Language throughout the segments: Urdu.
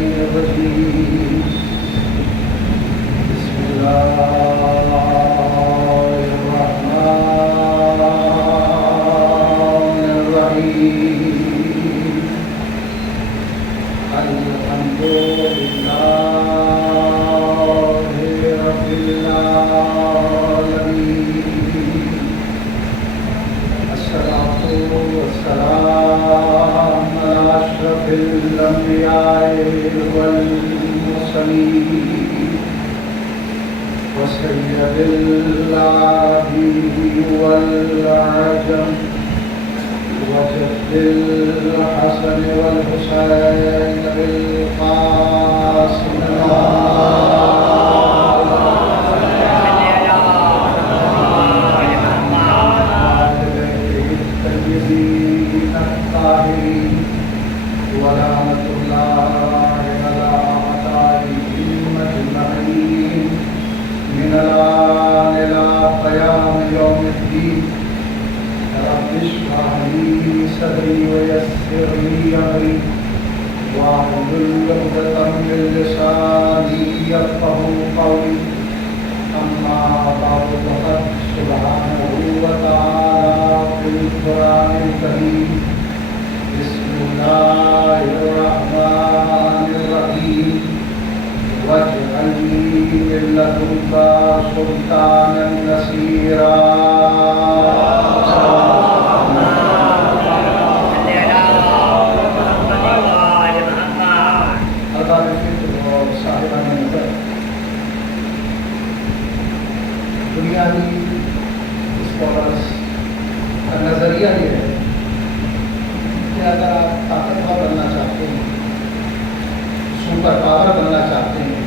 الشيطان الرجيم بسم الله الرحمن الرحيم الحمد لله رب العالمين الصلاة والسلام على أشرف الأنبياء والمرسلين وسيد العرب والعجم وجد الحسن والحسين بالقاسم الطيبين الطاهرين ولعنة الله على أعدائهم أجمعين من الآن إلى قيام يوم الدين رب اشرح لي صدري ويسر لي أمري واحلل عقدة من لساني يفقهوا قولي أما بعد فقد سبحانه وتعالى في القرآن الكريم بسم الله الرحمن الرحيم واجعل لي من لدنك سلطانا نصيرا بنیادی اسکالرس کا نظریہ یہ ہے کہ اگر آپ طاقتور بننا چاہتے ہیں، سپر پاور بننا چاہتے ہیں،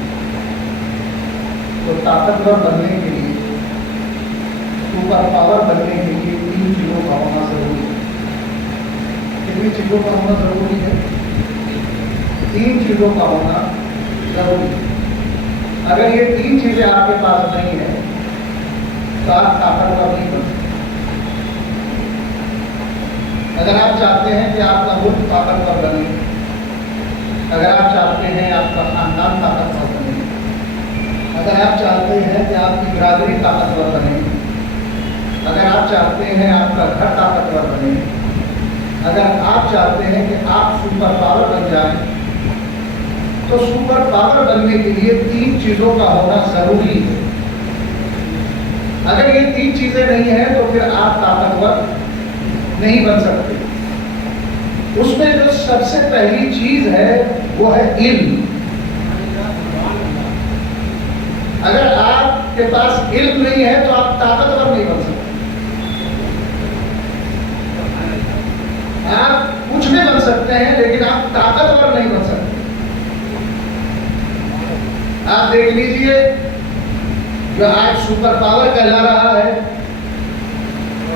تو طاقتور بننے کے لیے، سپر پاور بننے کے لیے 3 چیزوں کا ہونا ضروری ہے۔ کتنی چیزوں کا ہونا ضروری ہے؟ 3 چیزوں کا ہونا ضروری ہے۔ اگر یہ 3 چیزیں آپ کے پاس نہیں ہیں تو آپ طاقتور نہیں بن سکتے۔ اگر آپ چاہتے ہیں کہ آپ کا ملک طاقتور بنے، اگر آپ چاہتے ہیں آپ کا خاندان طاقتور بنے، اگر آپ چاہتے ہیں کہ آپ کی برادری طاقتور بنے، اگر آپ چاہتے ہیں آپ کا گھر طاقتور بنے، اگر آپ چاہتے ہیں کہ آپ سپر پاور بن جائیں، تو سپر پاور بننے کے لیے 3 چیزوں کا ہونا ضروری ہے۔ اگر یہ 3 چیزیں نہیں ہیں تو پھر آپ طاقتور نہیں بن سکتے۔ اس میں جو سب سے پہلی چیز ہے وہ ہے علم۔ اگر آپ کے پاس علم نہیں ہے تو آپ طاقتور نہیں بن سکتے۔ آپ کچھ بھی بن سکتے ہیں لیکن آپ طاقتور نہیں بن سکتے۔ آپ دیکھ لیجئے جو آج سپر پاور کہلا رہا ہے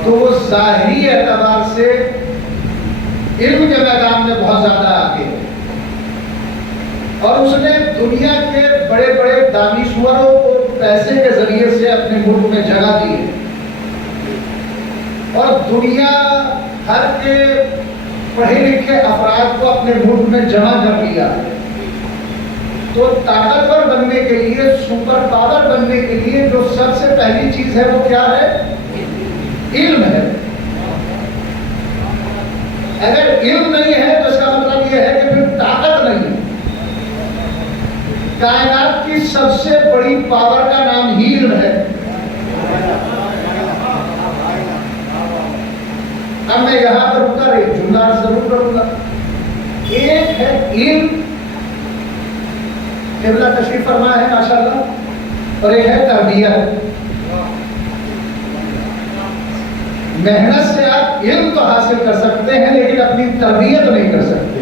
تو وہ ظاہری اعتبار سے علم کے میدان میں بہت زیادہ آگے ہے، اور اس نے دنیا کے بڑے بڑے دانشوروں کو پیسے کے ذریعے سے اپنے ملک میں جگہ دی ہے، اور دنیا بھر کے پڑھے لکھے افراد کو اپنے ملک میں جمع کر لیا ہے۔ تو طاقتور بننے کے لیے، سپر پاور بننے کے لیے جو سب سے پہلی چیز ہے وہ کیا ہے؟ علم ہے۔ اگر علم نہیں ہے تو اس کا مطلب یہ ہے کہ پھر طاقت نہیں ہے۔ کائنات کی سب سے بڑی پاور کا نام ہی علم ہے۔ اب میں یہاں پر اتر ایک جملہ ضرور کروں گا۔ ایک ہے علم، قبلہ تشریف فرما ہے ماشاءاللہ، اور ایک ہے تربیت۔ محنت سے آپ علم تو حاصل کر سکتے ہیں لیکن اپنی تربیت نہیں کر سکتے،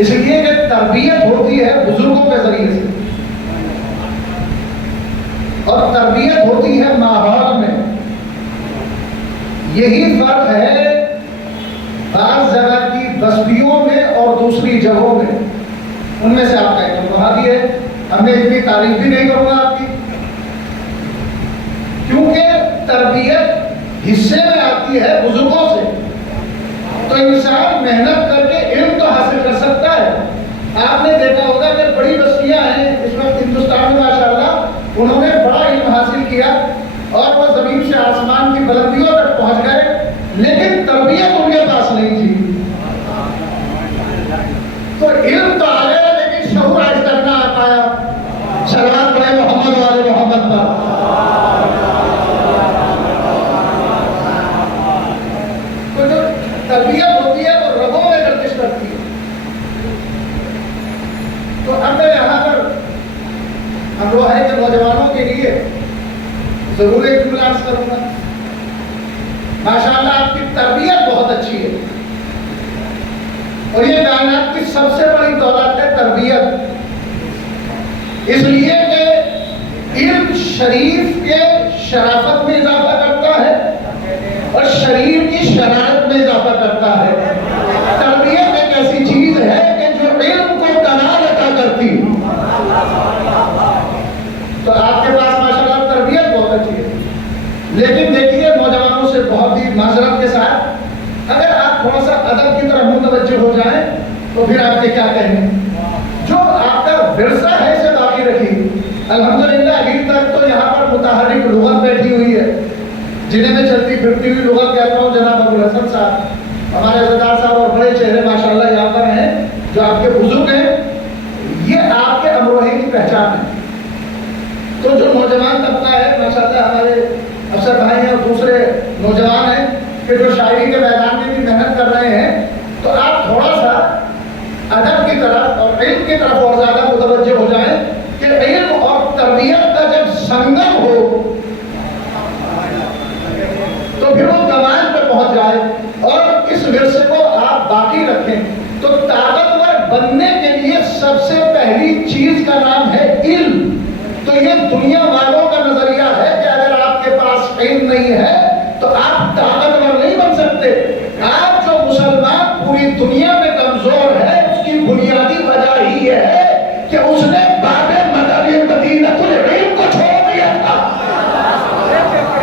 اس لیے کہ تربیت ہوتی ہے بزرگوں کے ذریعے سے، اور تربیت ہوتی ہے ماحول میں۔ یہی فرق ہے بعض جگہ کی بستیوں میں اور دوسری جگہوں میں۔ ان میں سے آپ کا ایک وہابی ہے، ہم نے اتنی تعریف بھی نہیں کروں گا آپ کی، کیونکہ تربیت حصے میں آتی ہے بزرگوں سے۔ تو انسان محنت کر کے علم تو حاصل کر سکتا ہے صلوات پڑھیں محمد والے محمد پر۔ تو جو تربیت ہوتی ہے وہ رگوں میں گردش کرتی ہے۔ تو اب میں یہاں پر ہم لوگ ہیں کہ نوجوانوں کے لیے ضرور ایک جملہ عرض کروں گا۔ ماشاءاللہ آپ کی تربیت بہت اچھی ہے، اور یہ کائنات کی سب سے بڑی دولت ہے تربیت، اس لیے کہ علم شریف کے شرافت میں اضافہ کرتا ہے اور شریر کی شرارت میں اضافہ کرتا ہے۔ تربیت ایک ایسی چیز ہے کہ جو علم کو کمال عطا کرتی ہے۔ تو آپ کے پاس ماشاءاللہ تربیت بہت اچھی ہے، لیکن دیکھیے نوجوانوں سے بہت ہی معذرت کے ساتھ اگر آپ تھوڑا سا ادب کی طرف متوجہ ہو جائیں تو پھر آپ کے کیا کہیں، جو آپ کا ورثہ ہے اسے باقی رکھیے۔ الحمدللہ ابھی تک تو یہاں پر متحرک لغت بیٹھی ہوئی ہے، جنہیں میں چلتی پھرتی ہوئی لغت کہتا ہوں۔ جناب ابو الحسن صاحب، ہمارے عزتدار صاحب اور بڑے چہرے ماشاءاللہ یہاں پر ہیں، جو آپ کے بزرگ ہیں، یہ آپ کے امروہے کی پہچان ہے۔ تو جو نوجوان طبقہ ہے ماشاءاللہ، ہمارے افسر بھائی ہیں اور دوسرے نوجوان ہیں کہ جو شاعری کے میدان میں بھی محنت کر رہے ہیں، تو آپ تھوڑا سا ادب کی طرف اور علم کی طرف اور زیادہ متوجہ ہو جائیں کہ علم اور تربیت کا جب سنگم ہو تو پھر وہ کمال پہ پہنچ جائے اور اس ورثے کو آپ باقی رکھیں۔ تو طاقتور بننے کے لیے سب سے پہلی چیز کا نام ہے علم۔ تو یہ دنیا والوں کا نظریہ ہے کہ اگر آپ کے پاس علم نہیں ہے تو آپ طاقتور نہیں بن سکتے۔ آج جو مسلمان پوری دنیا میں کمزور ہے اس کی بنیادی وجہ ہی یہ ہے کہ اس نے باب مدینۃ العلم کو چھوڑ دیا تھا۔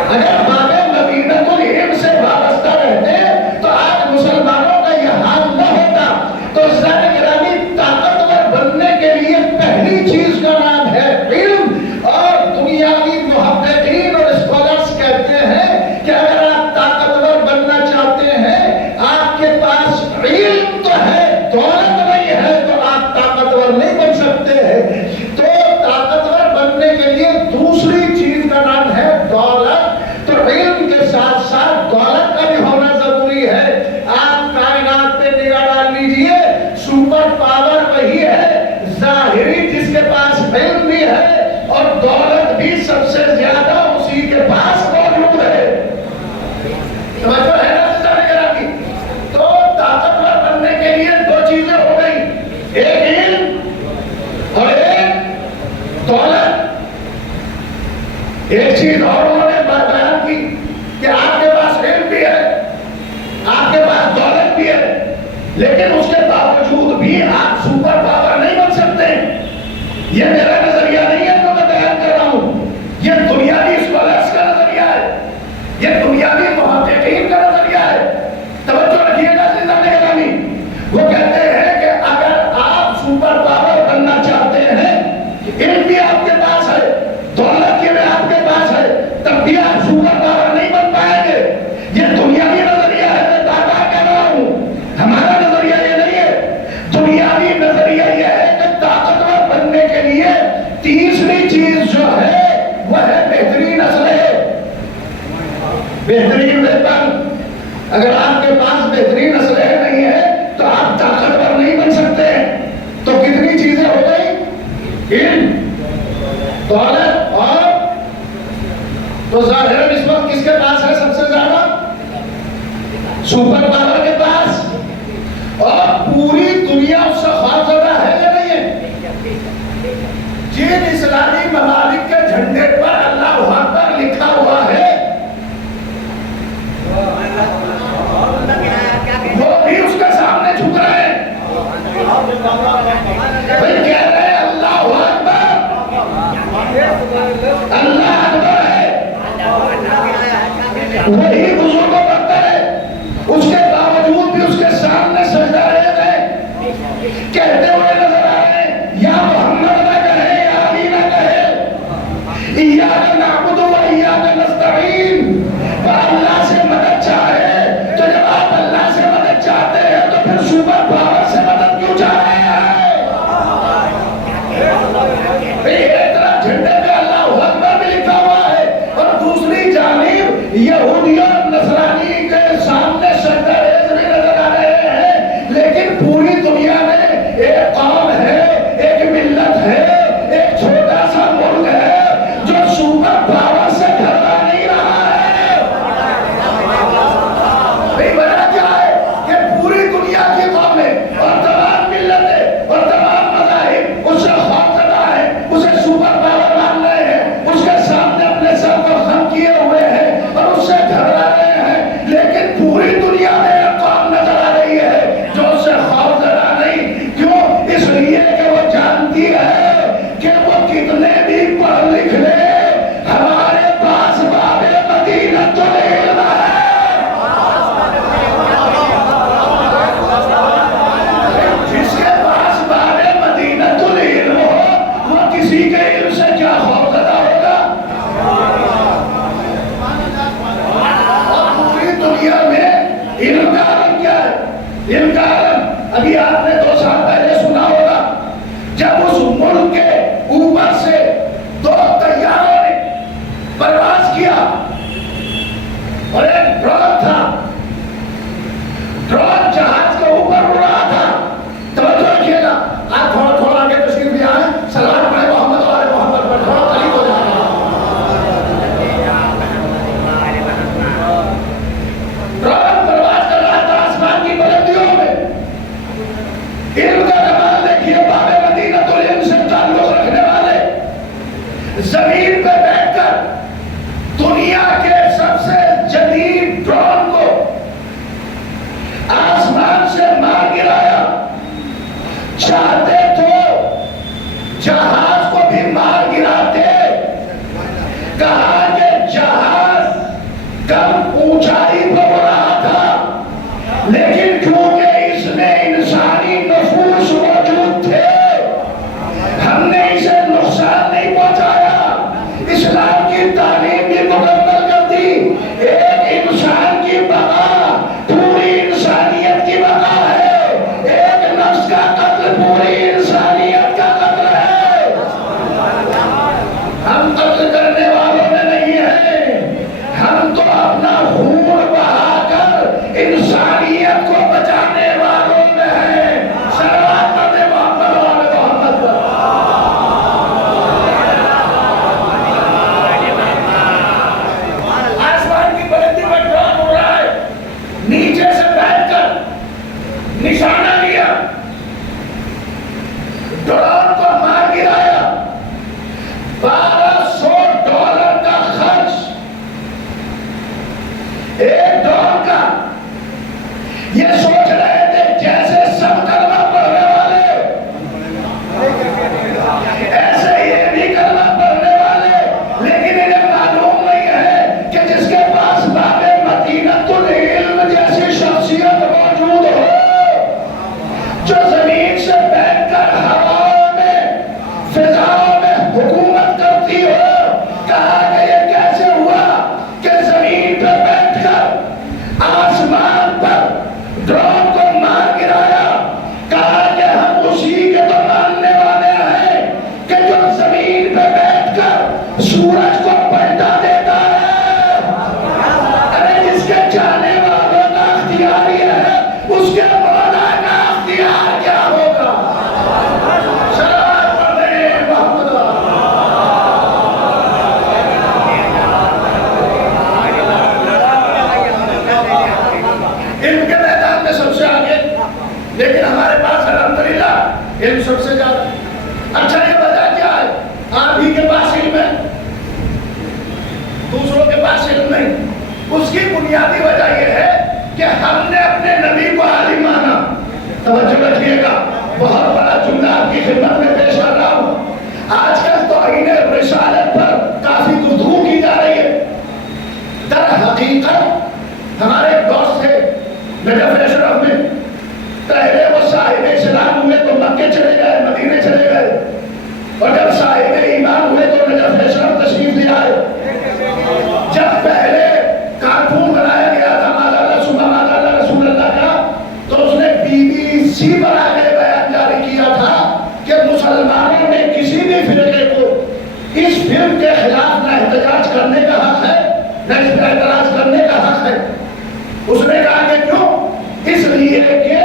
اگر باب مدینۃ العلم سے وابستہ رہتے تو آج مسلمانوں کا یہ حال نہ ہوتا۔ تو ذرا گرامی، طاقتور بننے کے لیے پہلی چیز کا نام ہے علم، اور دنیاوی محققین اور اسکالرز کہتے ہیں کہ اگر آپ طاقتور بننا چاہتے ہیں، آپ کے پاس علم تو ہے، دولت نہیں ہے تو آپ طاقتور نہیں بن سکتے ہیں۔ تو طاقتور بننے کے لیے دوسری چیز کا نام ہے دولت۔ تو علم کے ساتھ ساتھ دولت کا بھی ہونا ضروری ہے۔ آپ کائنات پہ نگاہ ڈال لیجئے، سپر پاور وہی ہے ظاہری جس کے پاس علم بھی ہے اور دولت بھی سب سے زیادہ اسی کے پاس موجود ہے۔ سمجھو ہے نا سارے گرامی؟ تو طاقتور بننے کے لیے دو چیزیں ہو گئی، ایک علم اور ایک دولت۔ ایک چیز اور انہوں نے بیان کی کہ آپ کے پاس علم بھی ہے، آپ کے پاس دولت بھی ہے، لیکن اس کے باوجود بھی آپ سپر پاور نہیں بن سکتے۔ یہ میرا نظریہ نہیں ہے جو میں بیان کر رہا ہوں، یہ دنیاوی اسکالرز کا نظریہ ہے، یہ دنیاوی محققین کا نظریہ ہے۔ توجہ رکھیے گا عزیزان گرامی، وہ کہتے ہیں کہ اگر آپ سپر پاور بننا چاہتے ہیں، علم بھی آپ کے پاس ہے، دولت بھی آپ کے پاس ہے، تب بھی آپ سپر پاور نہیں بن پائیں گے۔ یہ دنیاوی نظریہ ہے، میں بار بار کہہ رہا ہوں، ہمارا نظریہ یہ نہیں ہے۔ دنیاوی نظریہ یہ ہے کہ طاقتور بننے کے لیے تیسری چیز جو ہے وہ ہے بہترین اسلحے، بہترین ویپن۔ اگر آپ کے پاس بہترین اسلحے نہیں ہے تو آپ طاقتور نہیں بن سکتے۔ تو کتنی چیزیں ہو گئی؟ علم، دولت اور تو ظاہر اس وقت کس کے پاس ہے سب سے زیادہ؟ سپر پاور کے پاس، اور پوری دنیا اس سے خوفزدہ ہے یا نہیں ہے؟ جن اسلامی ممالک کے جھنڈے پر اللہ اکبر لکھا ہوا ہے وہ بھی اس کے سامنے جھک رہے ہیں، بھائی کہہ رہے ہیں اللہ اکبر، اللہ اکبر ہے، وہی بزرگوں پر ہے، اس کے باوجود بھی اس کے سامنے سجدہ رہے گئے، کہتے ہوئے نظر آ رہے ہیں یا محمد نہ کہے یا علی نہ کہے، ایاک نعبد و ایاک نستعین، اللہ سے مدد چاہے تو جب آپ اللہ سے مدد چاہتے ہیں تو پھر سپر پاور سے مدد کیوں چاہ رہے ہیں؟ زمین پہ بیٹھ کر دنیا کے سب سے جدید ڈرون کو آسمان سے مار گرایا. چاہتے تو جہاز کو بھی مار گراتے. کہا کہ جہاز کم اونچائی پر ہو رہا تھا، لیکن کیونکہ اس میں انسانی نفوس موجود تھے، ہم نے اسے نقصان نہیں پہنچایا. اسلام کی تعلیم بھی مکمل کر دی. ایک انسان کی بقا پوری انسانیت کی بقا ہے. ایک نفس کا قتل پوری انسانیت کا قتل ہے. ہم قتل کرنے والوں میں نہیں ہیں، ہم تو اپنا خون بہا کر انسانیت کو بچانے والوں میں ہیں. صلوات پڑھیں محمد و آل محمد پر. آسمان کی بلندی پر ڈرون اڑ رہا ہے. نیچے سے بیٹھ کر نشانہ لیا، ڈرون کو مار گرایا. $1200 کا خرچ ایک ڈرون کا. یہ سوچ رہے تھے جیسے سب کلمہ پڑھنے والے ایسے یہ بھی کلمہ پڑھنے والے، لیکن انہیں معلوم نہیں ہے کہ جس کے پاس باب مدینۃ العلم جیسی شخصیت موجود ہو، جو زمین سے بیٹھ کر ہواؤں میں فضاؤں میں حکومت کرتی ہو. کہا کہ یہ کیسے ہوا کہ زمین پہ بیٹھ کر آسمان پر ڈرون کو مار گرایا. کہا کہ ہم اسی کے تو ماننے والے ہیں کہ جو زمین پہ بیٹھ کر سورج کو پلٹا دیتا ہے. ارے جس کے جانے والوں کا اختیار یہ ہے، اس کے مولا کا اختیار کیا ہوگا؟ صلوات پڑھیں محمد. علم کے میدان میں سب سے آگے، لیکن ہمارے پاس الحمدللہ علم سب سے زیادہ. اچھا یہ وجہ کیا ہے؟ آپ ہی کے پاس علم ہے، دوسروں کے پاس علم نہیں. اس کی بنیادی وجہ یہ ہے کہ ہم نے اپنے نبی کو عالم مانا. توجہ رکھیے گا، بہت بڑا جملہ آپ کی خدمت میں پیش کر رہا ہوں. آج کل توہین رسالت پر کافی گفتگو کی جا رہی ہے. در حقیقت ہمارے ایک دوست تھے نجف اشرف میں. پہلے وہ صاحب اسلام ہوئے تو مکے چلے گئے، مدینے چلے گئے، اور جب صاحب ایمان ہوئے تو نجف اشرف تشریف لے آئے. جب پہلے کارٹون بنایا گیا تھا مادہ رسول اللہ کا، تو اس نے BBC پر آگے بیان جاری کیا تھا کہ مسلمانوں نے کسی بھی فرقے کو اس فلم کے خلاف نہ احتجاج کرنے کا حق ہے نہ اس پر اعتراض کرنے کا حق ہے. اس نے کہا کہ کیوں؟ اس لیے کہ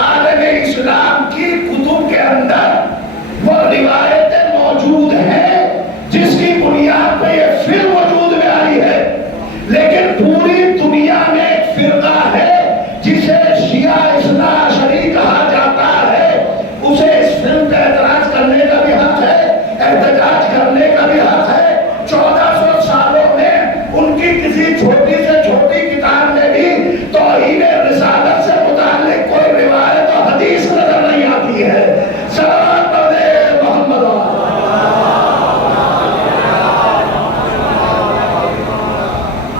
عالم اسلام کی کتب کے اندر وہ روایتیں موجود ہیں جس کی بنیاد پہ یہ فلم وجود میں آئی ہے. لیکن پوری دنیا میں ایک فرقہ ہے جسے شیعہ اثنا عشری کہا جاتا ہے. اسے اس فلم کا اعتراض کرنے کا بھی حق ہے، احتجاج کرنے کا بھی حق ہے. 1400 سالوں میں ان کی کسی چھوٹی سے چھوٹی کتاب میں بھی توہین رسالت سے متعلق کوئی روایت اور حدیث نظر نہیں آتی ہے. صلوات پڑھیں محمد.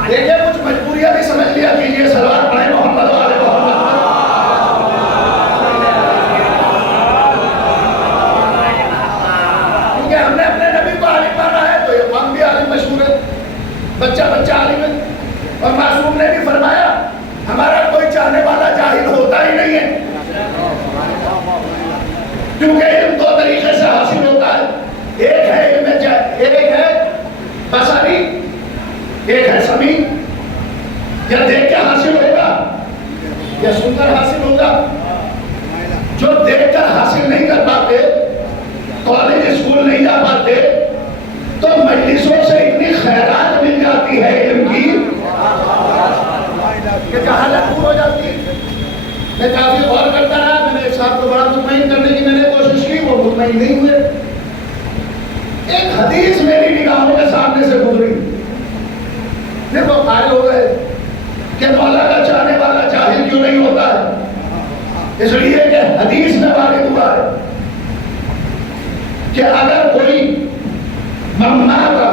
دیکھیں کچھ مجبوریاں بھی سمجھ لیا کیجیے. صلوات پڑھیں محمد و آل محمد. کیونکہ ہم نے اپنے نبی کو عالم مانا ہے تو یہ قوم بھی عالم مشہور ہے، بچہ عالم ہے. اور معصوم نے بھی فرمایا ہمارا کوئی چاہنے والا جاہل ہوتا ہی نہیں ہے، کیونکہ علم دو طریقے سے حاصل ہوتا ہے. ایک ہے علم ایک ہے بصری، ایک ہے سمیع. یا دیکھ کے حاصل ہوگا یا سن کر حاصل ہوگا. جو دیکھ کر حاصل نہیں کر پاتے، کالج اسکول نہیں جا پاتے، تو مجلسوں سے اتنی خیرات مل جاتی ہے علم کی کہ جہالت دور ہو جاتی ہے. میں کافی غور کرتا رہا. میں نے ایک صاحب کو بڑا مطمئن کرنے کی میں نے کوشش کی، وہ مطمئن نہیں ہوئے. ایک حدیث میری نگاہوں کے سامنے سے گزری، پھر وہ قائل ہو گئے کہ مولا کا چاہنے والا جاہل کیوں نہیں ہوتا ہے؟ اس لیے کہ حدیث میں وارد ہوا ہے کہ اگر کوئی مماتا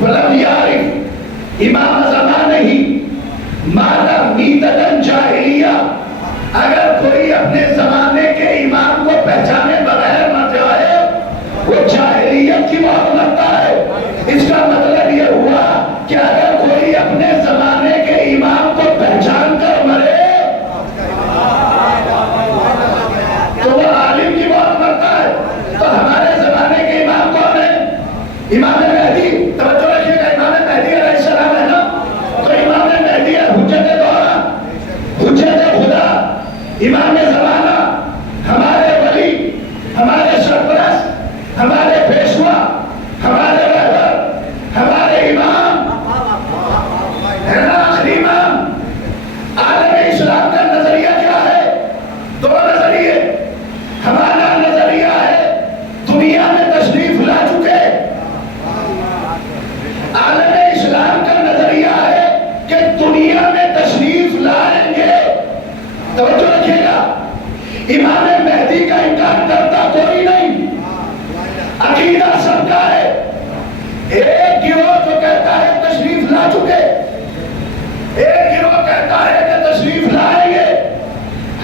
ولم یعرف امام زمانہ ہی ماتا میتتن جاہلیہ، اگر کوئی اپنے زمانے کے امام کو پہچانے بغیر مر جائے وہ جاہلیت کی بات کرتا ہے۔ اس کا مطلب یہ ہوا کہ اگر کوئی اپنے زمانے کے امام کو پہچان کر مرے تو وہ عالم کی بات کرتا ہے۔ تو ہمارے زمانے کے امام کون ہے؟ امام مہدی۔ توجہ رکھیے گا، امام مہدی علیہ السلام ہے نا، تو امام مہدی ہے حجت دورہ، حجت خدا، امام زمانہ، ہمارے ولی، ہمارے سرپرست، ہمارے پیشوا، ہمارے رہبر، ہمارے امام ہے نا، آخری امام۔ عالم اسلام کا نظریہ کیا ہے؟ دو نظریے۔ ہمارا نظریہ ہے دنیا میں تشریف لا چکے، عالم اسلام کا نظریہ ہے کہ دنیا میں تشریف لائیں گے۔ توجہ رکھیے گا، امام مہدی کا انکار کرتا کوئی نہیں، عقیدہ سب کا ہے۔ ایک گروہ جو کہتا ہے تشریف لا چکے، ایک گروہ کہتا ہے کہ تشریف لائیں گے۔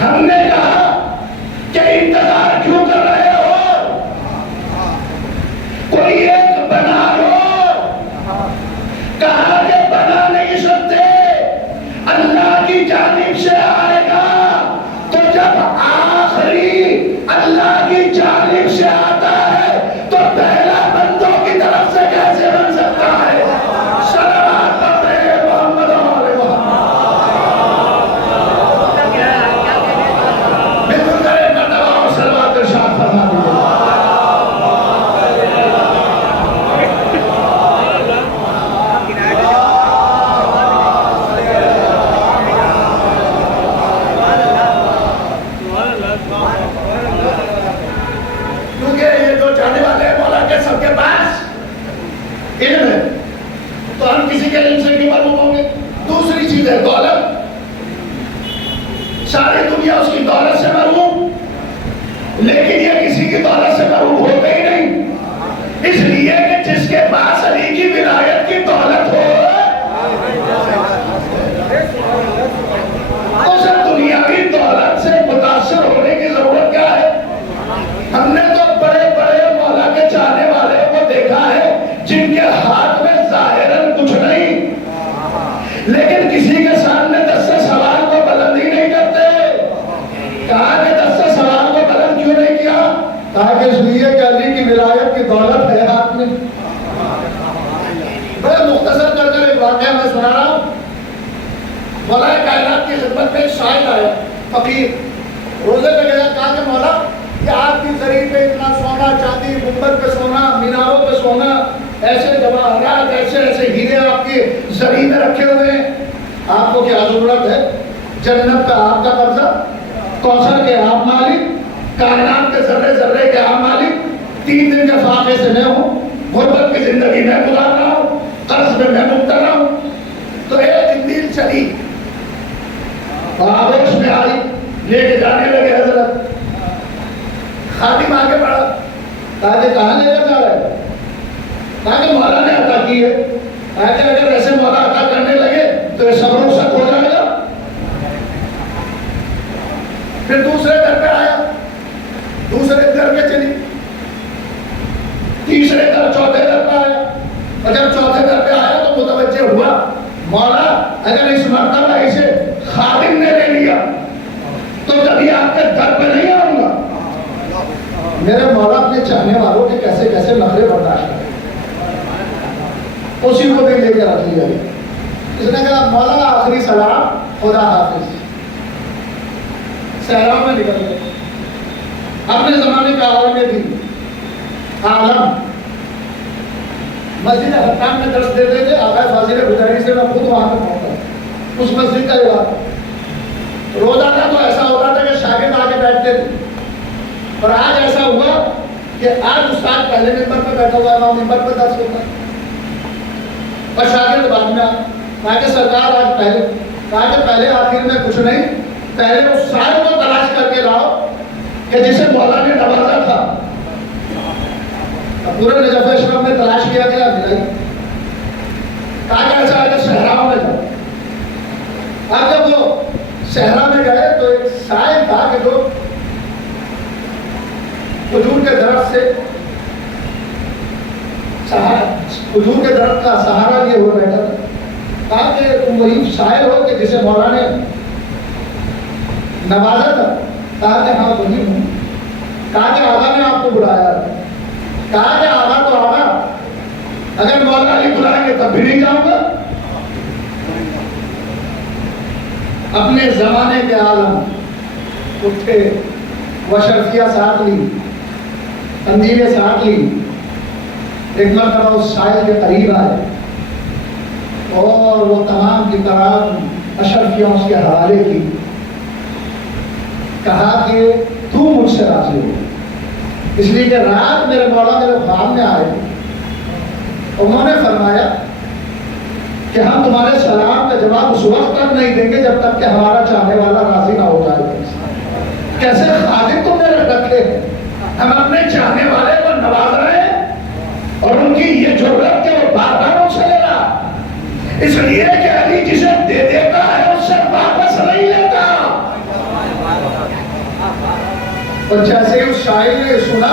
ہم نے کہا کہ انتظار کیوں کر رہے ہو؟ کوئی ایک بنا لو۔ کہا کہ بنا نہیں سکتے، اللہ کی جانب سے آئے گا۔ تو جب آخری اللہ کی جانب سے آتا ہے تو پہلا بندوں کی طرف سے کیسے بن سکتا ہے؟ صلوات پڑھے محمد علیہ بالکل کرے مرتبہ اور صلوات ارشاد فرما دیجیے۔ کیونکہ یہ جو جانے والے ہیں مولا کے سب کے پاس علم ہے، تو ہم کسی کے علم سے کیوں معلوم ہوں گے؟ دوسری چیز ہے دولت، ساری دنیا اس کی دولت سے محروم، لیکن یہ کسی کی دولت سے محروم ہوتے ہی نہیں، اس لیے کہ جس کے پاس علی کی ولایت کی دولت ہو اسے دنیاوی دولت سے متاثر ہونے کی ضرورت کیا ہے؟ ہم نے تو بڑے بڑے مولا کے چاہنے والے کو دیکھا ہے جن کے ہاتھ میں ظاہراً کچھ نہیں، لیکن کسی کے سامنے دست سوال کو بلند ہی نہیں کرتے۔ کہا کہ دست سوال کو بلند کیوں نہیں کیا؟ کہا کہ اس لیے کہ علی کی ولایت کی دولت ہے ہاتھ میں۔ بڑے مختصر کر کے ایک واقعہ میں سنا رہا ہوں۔ مولا کائنات کی خدمت میں ایک شاعر آیا، فقیر، روزے پہ گیا، کہا کہ مولا کہ آپ کی زری پہ اتنا سونا، چاندی، گنبد پہ سونا، میناروں پہ سونا، ایسے جواہرات، ایسے ایسے ہیرے آپ کی زری میں رکھے ہوئے ہیں، آپ کو کیا ضرورت ہے؟ جنت کا آپ کا قبضہ، کوثر کے آپ مالک، کائنات کے ذرے ذرے کے آپ مالک، 3 دن کے فاقے سے میں ہوں، غربت کی زندگی میں گزار رہا ہوں، قرض میں میں مبتلا ہوں۔ تو ایک دل چلی اور آغوش میں آئی، لے کے جانے لگے حضرت۔ خادم آگے بڑھا، کہا کہ کہاں لے کر جا رہے ہیں؟ کہا کہ مولا نے عطا کی ہے۔ کہا کہ اگر ایسے مولا عطا کرنے لگے تو یہ سب رخصت ہو جائے گا۔ پھر دوسرے در پہ آیا، دوسرے در پہ چلی، تیسرے در، چوتھے در پہ آیا، اور جب چوتھے در پہ آیا تو متوجہ ہوا مولا اگر اس مرتبہ اسے خادم نے لے لیا تو کبھی آپ کے در پہ نہیں آؤں گا۔ میرے مولا اپنے چاہنے والوں کے کیسے کیسے نخرے برداشت کرتے، اسی کو بھی لے کے رکھ لیا۔ اس نے کہا مولا آخری سلام، خدا حافظ۔ صحرا میں نکل گئے۔ اپنے زمانے کا عالم بھی عالم مسجد حتام میں درس دیتے تھے، آقا فاضل گجاری سے میں خود وہاں پہ پہنچا، اس مسجد کا علاقہ۔ روزانہ تو ایسا ہوتا تھا کہ شاگرد آگے بیٹھتے تھے، اور آج ایسا ہوا کہ آج استاد پہلے ممبر پہ بیٹھا ہوا ہے، وہاں ممبر پہ درس ہوتا ہے اور شاگرد بعد میں کہا کہ سرکار آج پہلے، کہا کہ پہلے آخر میں کچھ نہیں، پہلے اس سائل کو تلاش کر کے لاؤ کہ جسے مولا نے نوازا تھا۔ پورے نجف اشرف میں تلاش کیا گیا، ملا ہی۔ کہا کہ ایسا ہے کہ صحراؤں میں جاؤ۔ اب جب وہ صحرا میں گئے تو ایک سائل تھا کہ جو کھجور کے درخت سے کھجور کے درخت کا سہارا لیے ہوئے بیٹھا تھا۔ کہا کہ تم وہی سائل ہو کہ جسے مولا نے نوازا تھا؟ کہا کہ ہاں وہی ہوں۔ کہا کہ آقا نے آپ کو بلایا۔ کہا کہ آقا تو آقا، اگر مولا علی بلائیں گے تب بھی نہیں جاؤں گا۔ اپنے زمانے کے عالم اٹھے، وشرفیہ ساتھ لی، تنظیمیں ساتھ لی، ایک مرتبہ اس سائل کے قریب آئے اور وہ تمام کی تمام اشرفیوں اس کے حوالے کی۔ کہا کہ تو مجھ سے راضی ہو، اس لیے کہ رات میرے مولا میرے خواب میں آئے، انہوں نے فرمایا کہ ہم تمہارے سلام کا جواب اس وقت تک نہیں دیں گے جب تک کہ ہمارا چاہنے والا راضی نہ ہو جائے۔ کیسے خادم تم نے رکھے، ہم اپنے چاہنے والے کو نواز رہے ہیں اور ان کی یہ ضرورت کہ وہ بار بار ان سے لے رہا، اس لیے کہ علی جسے دے دیتا ہے اس سے واپس نہیں لیتا۔ اور جیسے ہی اس شاعر نے سنا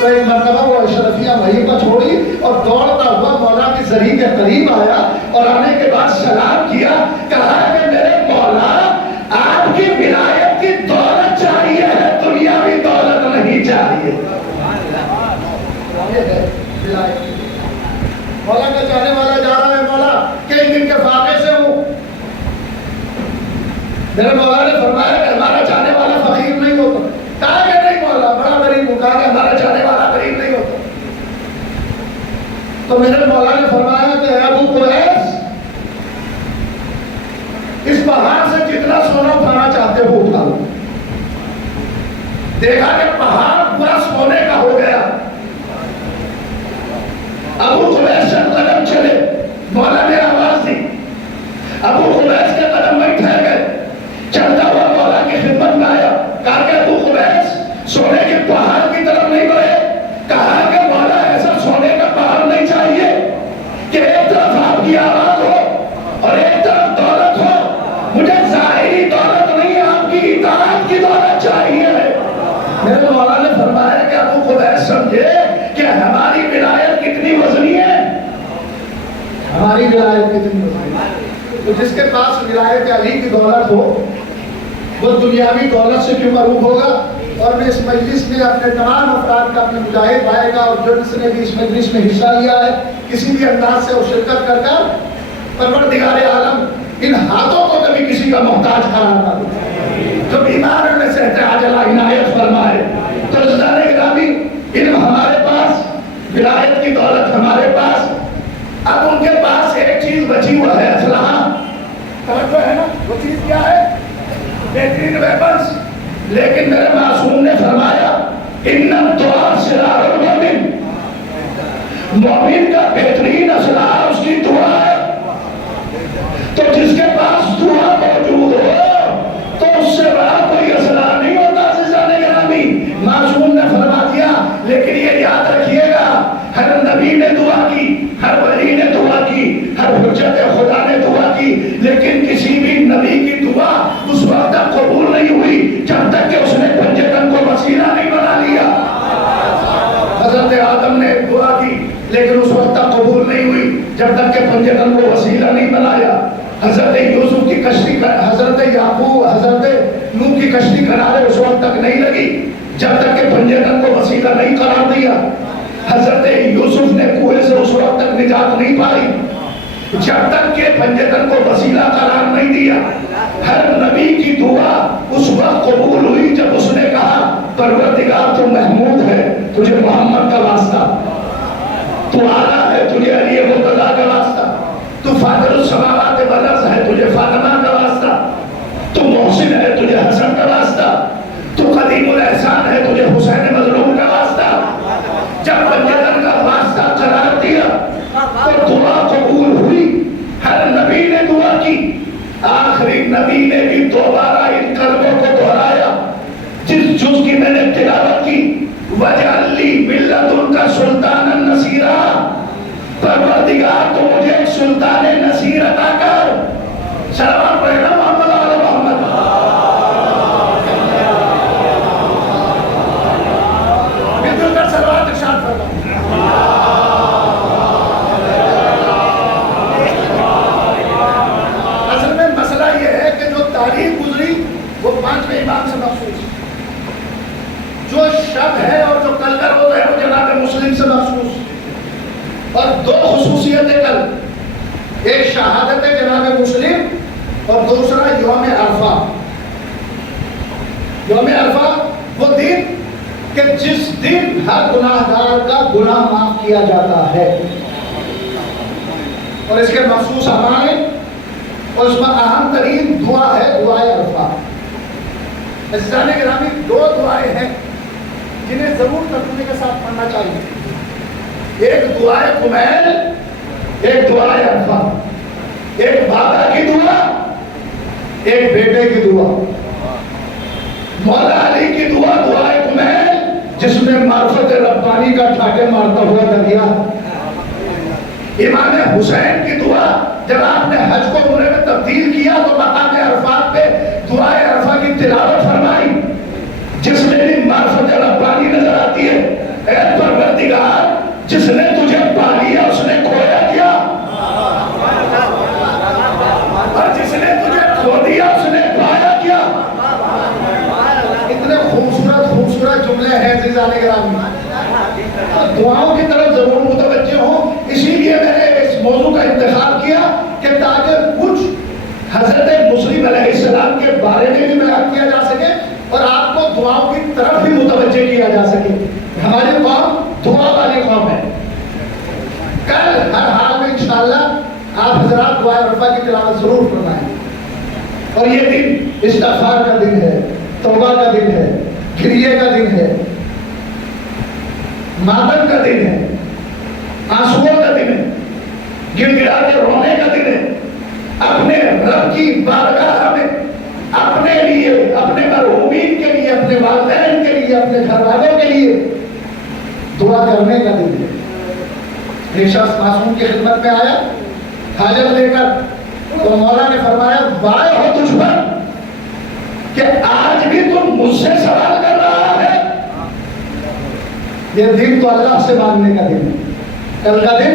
تو ایک مرتبہ وہ اشرفیہ وہیں پر چھوڑی اور دوڑتا ہوا مولا کی زری کے قریب آیا اور آنے کے بعد سلام کیا۔ کہا کہ میرے مولا، آپ کی ولایت کی دولت چاہیے ہے، دنیاوی دولت نہیں چاہیے۔ مولا کا چاہنے والا جا رہا ہے، مولا کئی دن کے فاقے سے ہوں۔ میرے مولا نے فرمایا کہ ہمارا چاہنے والا فقیر نہیں ہوتا۔ کہا کہ نہیں مولا، بڑا غریب ہوں۔ کہا کہ ہمارا چاہنے والا غریب نہیں ہوتا۔ تو میرے مولا نے فرمایا کہ ابو قریش، اس پہاڑ سے جتنا سونا اٹھانا چاہتے ہو اٹھا لو۔ دیکھا کہ پہاڑ پورا سونے کا ہو گیا۔ ابو قریش سے قدم چلے، مولا نے آواز دی، ابو قریش کے قدم میں ٹھہر گئے، چلتا ہوا مولا کی خدمت میں آیا۔ کہا کہ ابو قریش سونے کے پہاڑ کی طرف نہیں بڑھے۔ کہا کہ مولا ایسا سونے کا پہاڑ نہیں چاہیے کہ ایک طرف آپ کی آواز ہو اور ایک طرف دولت ہو، مجھے ظاہری دولت نہیں، آپ کی اطاعت کی دولت چاہیے۔ میرے مولا نے فرمایا کہ ابو قریش سمجھے کہ ہماری ولایت کتنی وزنی ہے، ہماری ولایت کتنی وزنی ہے۔ تو جس کے پاس ولایت علی کی دولت ہو وہ دنیاوی دولت سے کیوں محروم ہوگا؟ اور میں اس مجلس میں اپنے تمام افراد کا اپنے مجاہد بھائی کا اور جس نے بھی اس مجلس میں حصہ لیا ہے کسی بھی انداز سے وہ شرکت کر کر پروردگار عالم ان ہاتھوں کو کبھی کسی کا محتاج قرار نہ دے، جو بیمار میں سے عاجلہ عنایت فرمائے۔ تو عزیزان گرامی، علم ہمارے پاس، ولایت کی دولت ہمارے پاس، اب ان کے پاس ایک چیز بچی ہوا ہے، اسلحہ۔ توجہ ہے نا، وہ چیز کیا ہے؟ بہترین ویپنز۔ لیکن میرے معصوم نے فرمایا ان الدعاء سلاح المؤمن، مومن کا بہترین اسلحہ اس کی دعا ہے۔ تو جس کے پاس دعا موجود ہو تو اس سے بڑا کوئی اسلحہ نہیں ہوتا۔ عزیزان گرامی، معصوم نے فرما دیا، لیکن یہ یاد رکھیے گا، ہر نبی نے دعا کی، ہر ولی نے دعا کی، ہر حجت خدا نے دعا کی، لیکن کسی بھی نبی کی دعا اس وقت تک قبول نہیں ہوئی جب تک کہ اس نے پنجتن کو وسیلہ نہیں بنا لیا۔ حضرت آدم نے دعا کی لیکن اس وقت تک قبول نہیں ہوئی جب تک کہ پنجتن کو وسیلہ نہیں بنایا۔ حضرت یوسف کی کشتی، حضرت یعقوب، حضرت نوح کی کشتی کنارے اس وقت تک نہیں لگی جب تک کہ پنجتن کو وسیلہ نہیں قرار دیا۔ حضرت یوسف نے کوہ سے اس وقت تک نجات نہیں پائی جب تک کہ پنجتن کو وسیلہ قرار نہیں دیا۔ ہر نبی کی دعا اس وقت قبول ہوئی جب اس نے کہا پروردگار تو محمود ہے، تجھے محمد کا واسطہ، تو اعلیٰ ہے، تجھے علی مرتضیٰ کا واسطہ، تو فاطر السماوات والارض ہے، تجھے فاطمہ کا واسطہ، تو محسن ہے، تجھے حسن کا واسطہ، تو قدیم الاحسان ہے، تجھے حسین مظلوم کا واسطہ۔ وَاجْعَلْ لِي مِن لَّدُنْكَ سُلْطَانًا نَصِيرًا، پروردگار تو مجھے ایک سلطان نصیر عطا کر. صلوات پڑھنا محمد علی محمد. مل کر صلوات ارشاد فرمائیں. اصل میں مسئلہ یہ ہے کہ جو تاریخ گزری وہ 5ویں امام سے مخصوص، جو شب ہے اور جو کل کا روز ہے وہ جناب مسلم سے مخصوص. اور 2 خصوصیتیں کل، ایک شہادت جناب مسلم اور دوسرا یوم عرفہ. یوم عرفہ وہ دن کہ جس دن ہر گناہ گار کا گناہ معاف کیا جاتا ہے، اور اس کے مخصوص ہمارے اور اس میں اہم ترین دعا ہے دعائے عرفہ. عزیزان گرامی 2 دعائیں ہیں جنہیں ضرور ترجمے کے ساتھ پڑھنا چاہیے. ایک دعائے کمیل، ایک دعائے عرفہ. ایک بابا کی دعا، ایک بیٹے کی دعا. مولا علی کی دعا دعائے کمیل جس میں معرفت ربانی کا ٹھاٹے مارتا ہوا دریا. امام حسین کی دعا جب آپ نے حج کو عمرے میں تبدیل کیا تو مقام عرفات پہ دعائے عرفہ کی تلاوت فرمائی جس میں بھی معرفت ربانی نظر آتی ہے. اے پروردگار جس نے تجھے پا لیا اس نے کھویا کیا، اور جس نے تجھے کھو دیا اس نے پایا کیا. اتنے خوبصورت خوبصورت جملے ہیں عزیزان گرامی. دعاؤں کی طرف ضرور متوجہ ہوں. اسی لیے میں نے اس موضوع کا انتخاب کیا کہ تاکہ کچھ حضرت مسلم علیہ السلام کے بارے میں بھی بیان کیا جا سکے اور آپ کو دعاؤں کی طرف بھی متوجہ کیا جا سکے. ہماری قوم دعا والی قوم ہے. کل ہر حال میں انشاءاللہ آپ حضرات دعائے عرفہ کی تلاوت ضرور فرمائیں. اور یہ دن استغفار کا دن ہے، توبہ کا دن ہے، گریے کا دن ہے، ماتم کا دن ہے، آنسوؤں کا دن ہے، گر گرا کے رونے کا دن ہے. اپنے رب کی بارگاہ میں اپنے لیے، اپنے مرحومین کے لیے، اپنے والدین کے لیے، اپنے گھر والوں کے لیے دعا کرنے کا دن ہے. ایک شخص معصوم کی خدمت میں آیا حاجت لے کر، تو مولا نے فرمایا وائے ہو تجھ پر کہ آج بھی تم مجھ سے سوال کر رہا ہے. یہ دن تو اللہ سے مانگنے کا دن ہے. کل کا دن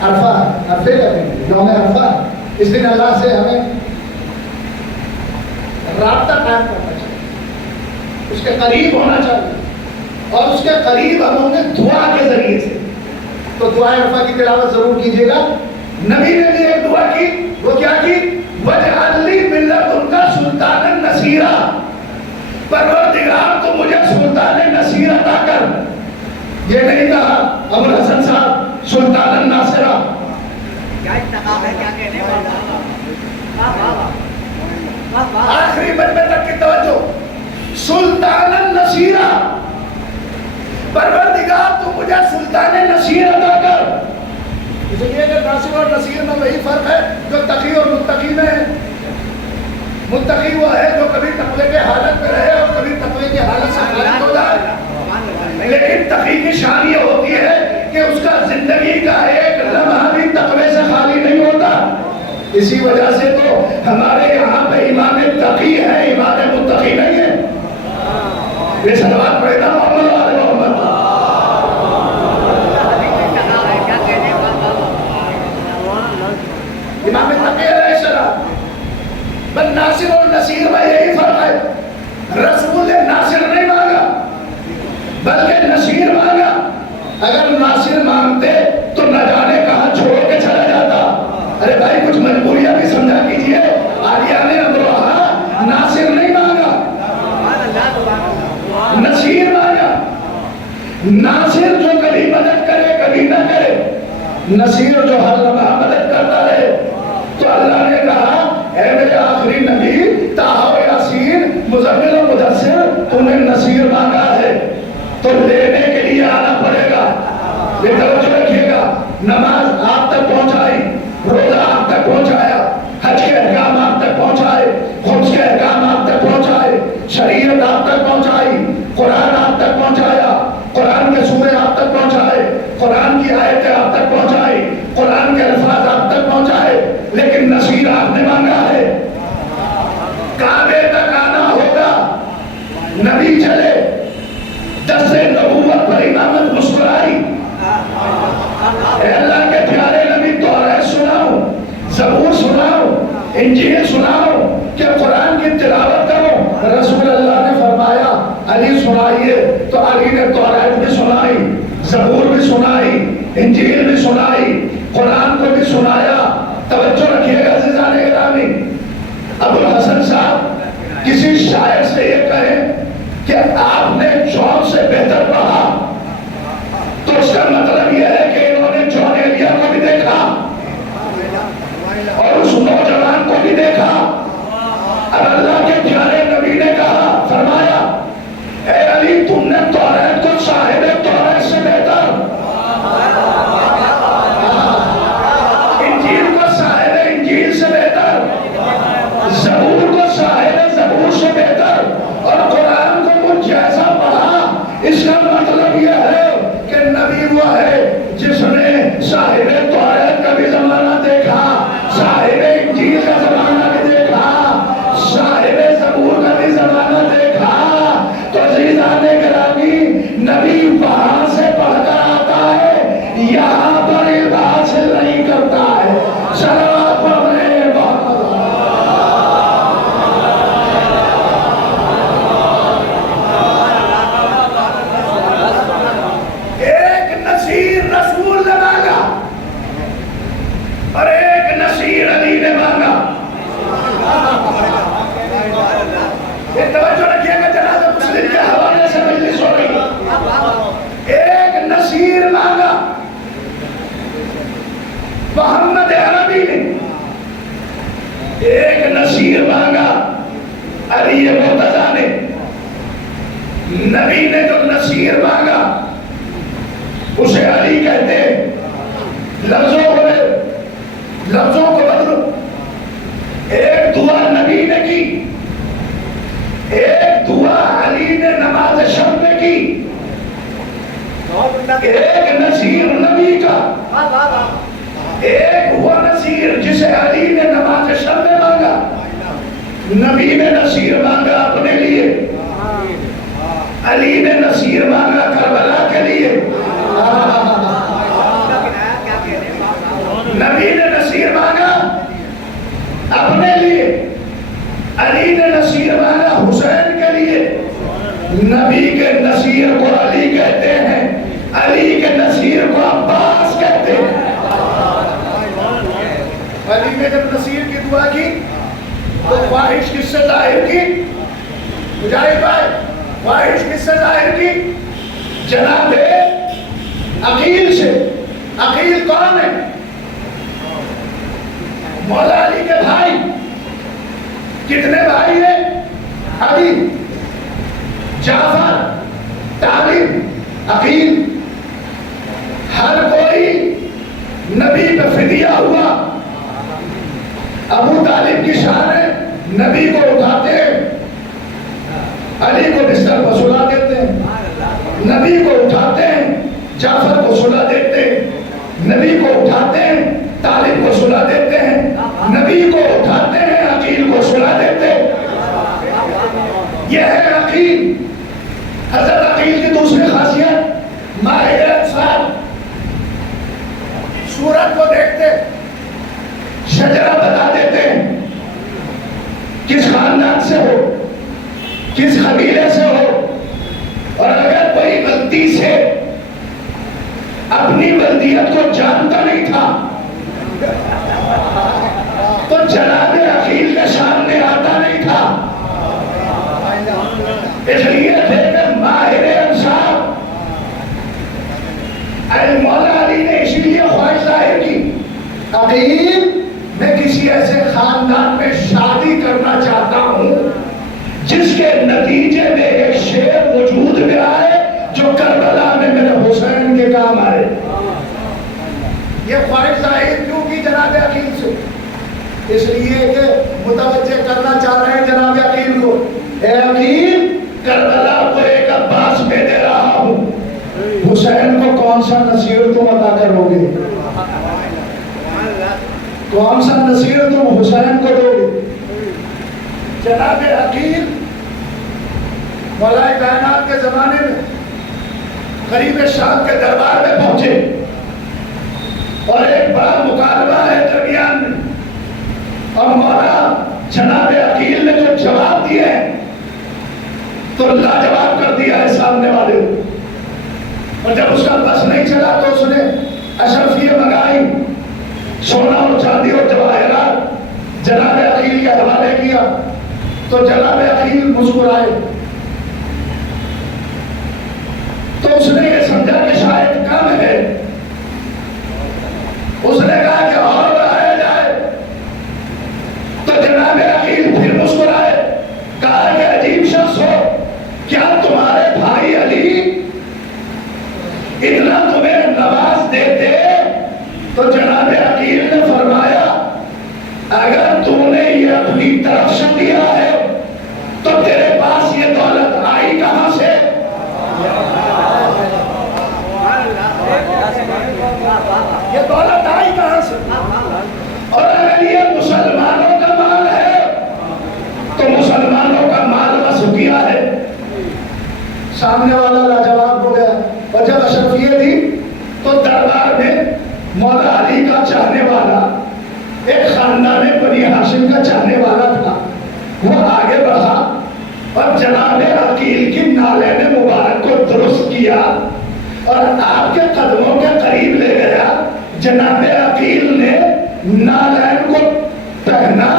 عرفہ ہے، عرفے کا دن ہے، یوم عرفہ. اس دن اللہ سے ہمیں رابطہ قائم کرنا چاہیے، اس کے قریب ہونا چاہیے، اور اس کے قریب ہم ہوں گے دعا کے ذریعے سے. تو دعائے عرفہ کی تلاوت ضرور کیجیے گا. نبی نے بھی ایک دعا کی، وہ کیا کی؟ وَاجْعَلْ لِي مِن لَّدُنْكَ سُلْطَانًا نَصِيرًا، پروردگار تو مجھے سلطان نصیر عطا کر. یہ نہیں کہا ابو الحسن صاحب سلطان ناصرہ. آخری مجمع تک کی توجہ. سلطان نصیرہ، پروردگار تو مجھے سلطان نصیر عطا کر. اس لیے کہ ناصر اور نصیر میں وہی فرق ہے جو تقی اور متقی میں ہے. متقی وہ ہے جو کبھی تقوی کے حالت میں رہے اور کبھی تقوی کی حالت سے خارج ہو جائے. لیکن تقی کی شان یہ ہوتی ہے کہ اس کا زندگی کا ایک لمحہ بھی تقوی سے خالی نہیں ہوتا. اسی وجہ سے تو ہمارے یہاں پہ امام تقی ہے، امام متقی نہیں ہے. یہ صلوات پڑھے نا محمد علی محمد. امام تقی علیہ السلام. بس ناصر اور نصیر میں یہی فرق ہے. رسول نے ناصر نہیں مانگا بلکہ نصیر مانگا. اگر ناصر مانگتے تو نہ جانے کہاں چھوڑ کے چلا جاتا. ارے بھائی کچھ مجبوریاں بھی سمجھا کیجئے. آریہ نے امروہا ناصر نہیں مانگا، نصیر مانگا. ناصر جو کبھی مدد کرے کبھی نہ کرے، نصیر جو ہر لمحہ مدد کرتا رہے. تو اللہ نے کہا اے میرے آخری نبی طٰہٰ و یاسین مزمل و مدثر، تو نے نصیر مانگا ہے تو لینے کے لیے آنا پڑے گا. یہ توجہ رکھیے گا. نماز آپ تک پہنچائی، روزہ آپ تک پہنچایا، حج کے احکام آپ تک پہنچائے، خمس کے احکام آپ تک پہنچائے، شریعت آپ تک پہنچائی، قرآن آپ تک پہنچایا، چلے، دست نبوت پر امامت مسکرائی، اے اللہ کے پیارے نبی توریت سناؤ، زبور سناؤ، انجیل سناؤ، کہ قرآن کی تلاوت کرو۔ رسول اللہ نے فرمایا علی سنائیے، تو علی نے توریت بھی سنائی، زبور بھی سنائی، انجیل بھی سنائی، قرآن کو بھی سنایا۔ توجہ رکھیے گا عزیزان گرامی، ابو الحسن صاحب کسی شاعر سے یہ کہیں کہ آپ نے جون سے بہتر پڑھا، تو اس کا مطلب یہ ہے کہ انہوں نے جون ایلیا کو بھی دیکھا اور اس نوجوان کو بھی دیکھا۔ اب اللہ کے پیارے نبی نے کہا، فرمایا اے علی تم نے توریت کو صاحب توریت سے بہتر، انجیل کو صاحب انجیل سے بہتر، زبور کو صاحب زبور سے بہتر، اور قرآن کو مجھ جیسا پڑھا۔ اس کا مطلب یہ ہے کہ نبی وہ ہے جس نے صاحب توریت کا بھی زمانہ دیکھا، صاحب انجیل کا زمانہ بھی دیکھا، صاحب زبور کا بھی زمانہ دیکھا۔ تو عزیزان گرامی، نبی وہاں سے پڑھ کر آتا ہے، یہاں پر حاصل نہیں کرتا ہے۔ صلوات پڑھنے ایک نصیر رسول نے مانگا اور ایک نصیر علی نے مانگا۔ یہ توجہ رکھیے گا، جناب مسلم کے حوالے سے مجلس ہو رہی۔ ایک نصیر مانگا محمد عربی نے، ایک نصیر مانگا علی مرتضیٰ نے۔ نبی نے جو نصیر مانگا اسے علی کہتے ہیں۔ لفظوں کو بدلو۔ ایک دعا نبی نے کی، ایک دعا علی نے نماز شب میں کی، ایک نصیر نبی کا، ایک وہ نصیر جسے علی نے نماز شب میں مانگا۔ نبی نے نصیر مانگا اپنے لیے، علی نے نصیر مانگا کربلا کے لیے۔ نبی نے نصیر مانگا اپنے لیے، علی نے نصیر مانگا حسین کے لیے۔ نبی کے نصیر کو علی کہتے ہیں، علی کے نصیر کو عباس کہتے ہیں۔ علی نے جب نصیر کی دعا کی تو خواہش کس سے ظاہر کی؟ مجاہد بھائی، خواہش کس سے ظاہر کی؟ جناب عقیل سے۔ عقیل کون ہے؟ مولا علی کے بھائی۔ کتنے بھائی ہیں؟ علی، جعفر، طالب، عقیل۔ ہر کوئی نبی پہ فدیہ ہوا۔ ابو طالب کی شان ہے، نبی کو اٹھاتے ہیں، علی کو بستر پر سلا دیتے ہیں، نبی کو اٹھاتے ہیں، جعفر کو سلا دیتے ہیں، نبی کو اٹھاتے ہیں، طالب کو سلا دیتے ہیں، نبی کو اٹھاتے ہیں، عقیل کو سلا دیتے ہیں۔ یہ ہے عقیل۔ حضرت عقیل کی دوسری خاصیت ماہر انصار، صورت کو دیکھتے شجرہ بتا دیتے ہیں، کس خاندان سے ہو، کس قبیلے سے ہو، اور اگر کوئی غلطی سے اپنی بلدیت کو جانتا نہیں تھا تو جناب عقیل کے سامنے آتا نہیں تھا۔ اس لیے تھے کہ ماہر انصار مولا علی نے اسی لیے خواہش ظاہر کی، عقیل میں کسی ایسے خاندان میں شادی کرنا چاہتا ہوں جس کے نتیجے میں ایک شیر وجود میں آئے جو کربلا میں میرے حسین کے کام آئے۔ یہ خواہش ظاہر کیوں کی جناب عقیل سے؟ اس لیے کہ متوجہ کرنا چاہ رہے ہیں جناب عقیل کو، اے عقیل کربلا کو ایک عباس میں دے رہا ہوں، حسین کو کون سا نصیر تم عطا کرو گے؟ کون سا نصیر تم حسین کو دو گے؟ جناب عقیل مولا کائنات کے زمانے میں غریب شام کے دربار میں پہنچے اور ایک بڑا مکالمہ ہے درمیان میں، اور مولا جناب عقیل نے جو جواب دیے تو لاجواب کر دیا ہے سامنے والے کو. اور جب اس کا بس نہیں چلا تو اس نے اشرفیہ منگائی، سونا اور چاندی اور جواہرات جناب عقیل کے حوالے کیا تو جناب عقیل مسکرائے. تو اس نے یہ سمجھا کہ شاید کم ہے، اس نے کہا کہ اور بڑھایا جائے. تو جناب عقیل پھر مسکرائے، کہا کہ عجیب شخص ہو، کیا تمہارے بھائی علی اتنا تمہیں نواز دیتے؟ تو جناب عقیل نے فرمایا اگر تو نے یہ اپنی طرف سے دیا ہے تو تیرے پاس یہ دولت آئی کہاں سے؟ یہ دولت آئی کہاں سے؟ اور اگر یہ مسلمانوں کا مال ہے تو مسلمانوں کا مال وصفیہ ہے. سامنے والا لاجواب ہو گیا. اور جب اشرفیہ دی تو دربار میں مولا علی کا چاہنے والا ایک خاندان بنی ہاشم کا چاہنے والا تھا، وہ آگے بڑھا اور جناب عقیل کی نالین مبارک کو درست کیا اور آپ کے قدموں کے قریب لے گیا. جناب عقیل نے نالین کو پہنا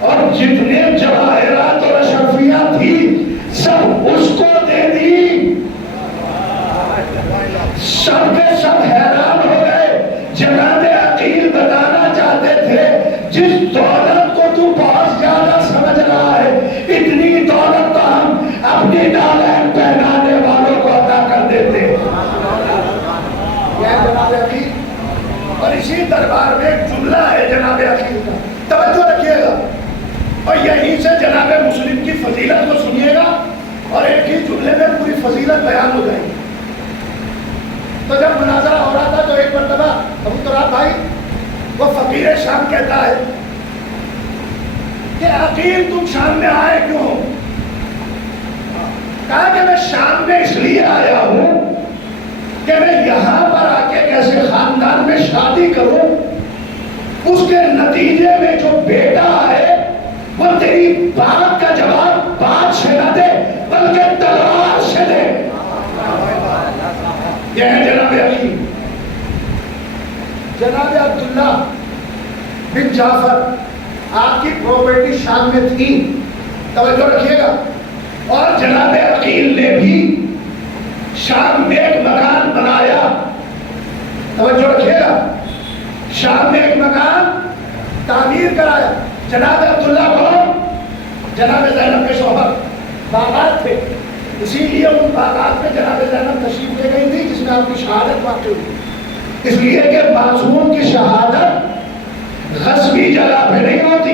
اور جتنے جواہرات اور اشرفیہ تھی سب اس کو دے دی. سب کے سب حیران ہو گئے. جناب عقیل بتانا چاہتے تھے جس دولت کو تو بہت زیادہ سمجھ رہا ہے، اتنی دولت تو ہم اپنی نالین پہنانے والوں کو عطا کر دیتے. یہ جناب عقیل. اور اسی دربار میں ایک جملہ ہے جناب عقیل کا، توجہ رکھیے گا اور یہیں سے جناب مسلم کی فضیلت کو سنیے گا اور ایک ہی جملے میں پوری فضیلت بیان ہو جائے گی. تو جب مناظرہ ہو رہا تھا تو ایک مرتبہ ابو تراب بھائی وہ فقیر شام کہتا ہے کہ عقیل تم شام میں آئے کیوں؟ کہا کہ میں شام میں اس لیے آیا ہوں کہ میں یہاں پر آ کے کیسے خاندان میں شادی کروں، اس کے نتیجے میں جو بیٹا ہے وہ تیری بات کا جواب بات سے نہ دے بلکہ تلوار سے دے. یہ ہے جناب عقیل. جناب عبداللہ بن جعفر آپ کی پراپرٹی شام میں تھی، توجہ رکھیے گا. اور جناب عقیل نے بھی شام میں ایک مکان بنایا، توجہ رکھیے گا. شام میں ایک مکان تعمیر کرایا. جناب عبداللہ کو جناب زینب کے شوہر باغات تھے، اسی لیے ان باغات میں جناب زینب تشریف لے گئی تھی جس میں آپ کی شہادت واقع ہوئی. اس لیے کہ معصوم کی شہادت غصبی جگہ پہ نہیں ہوتی،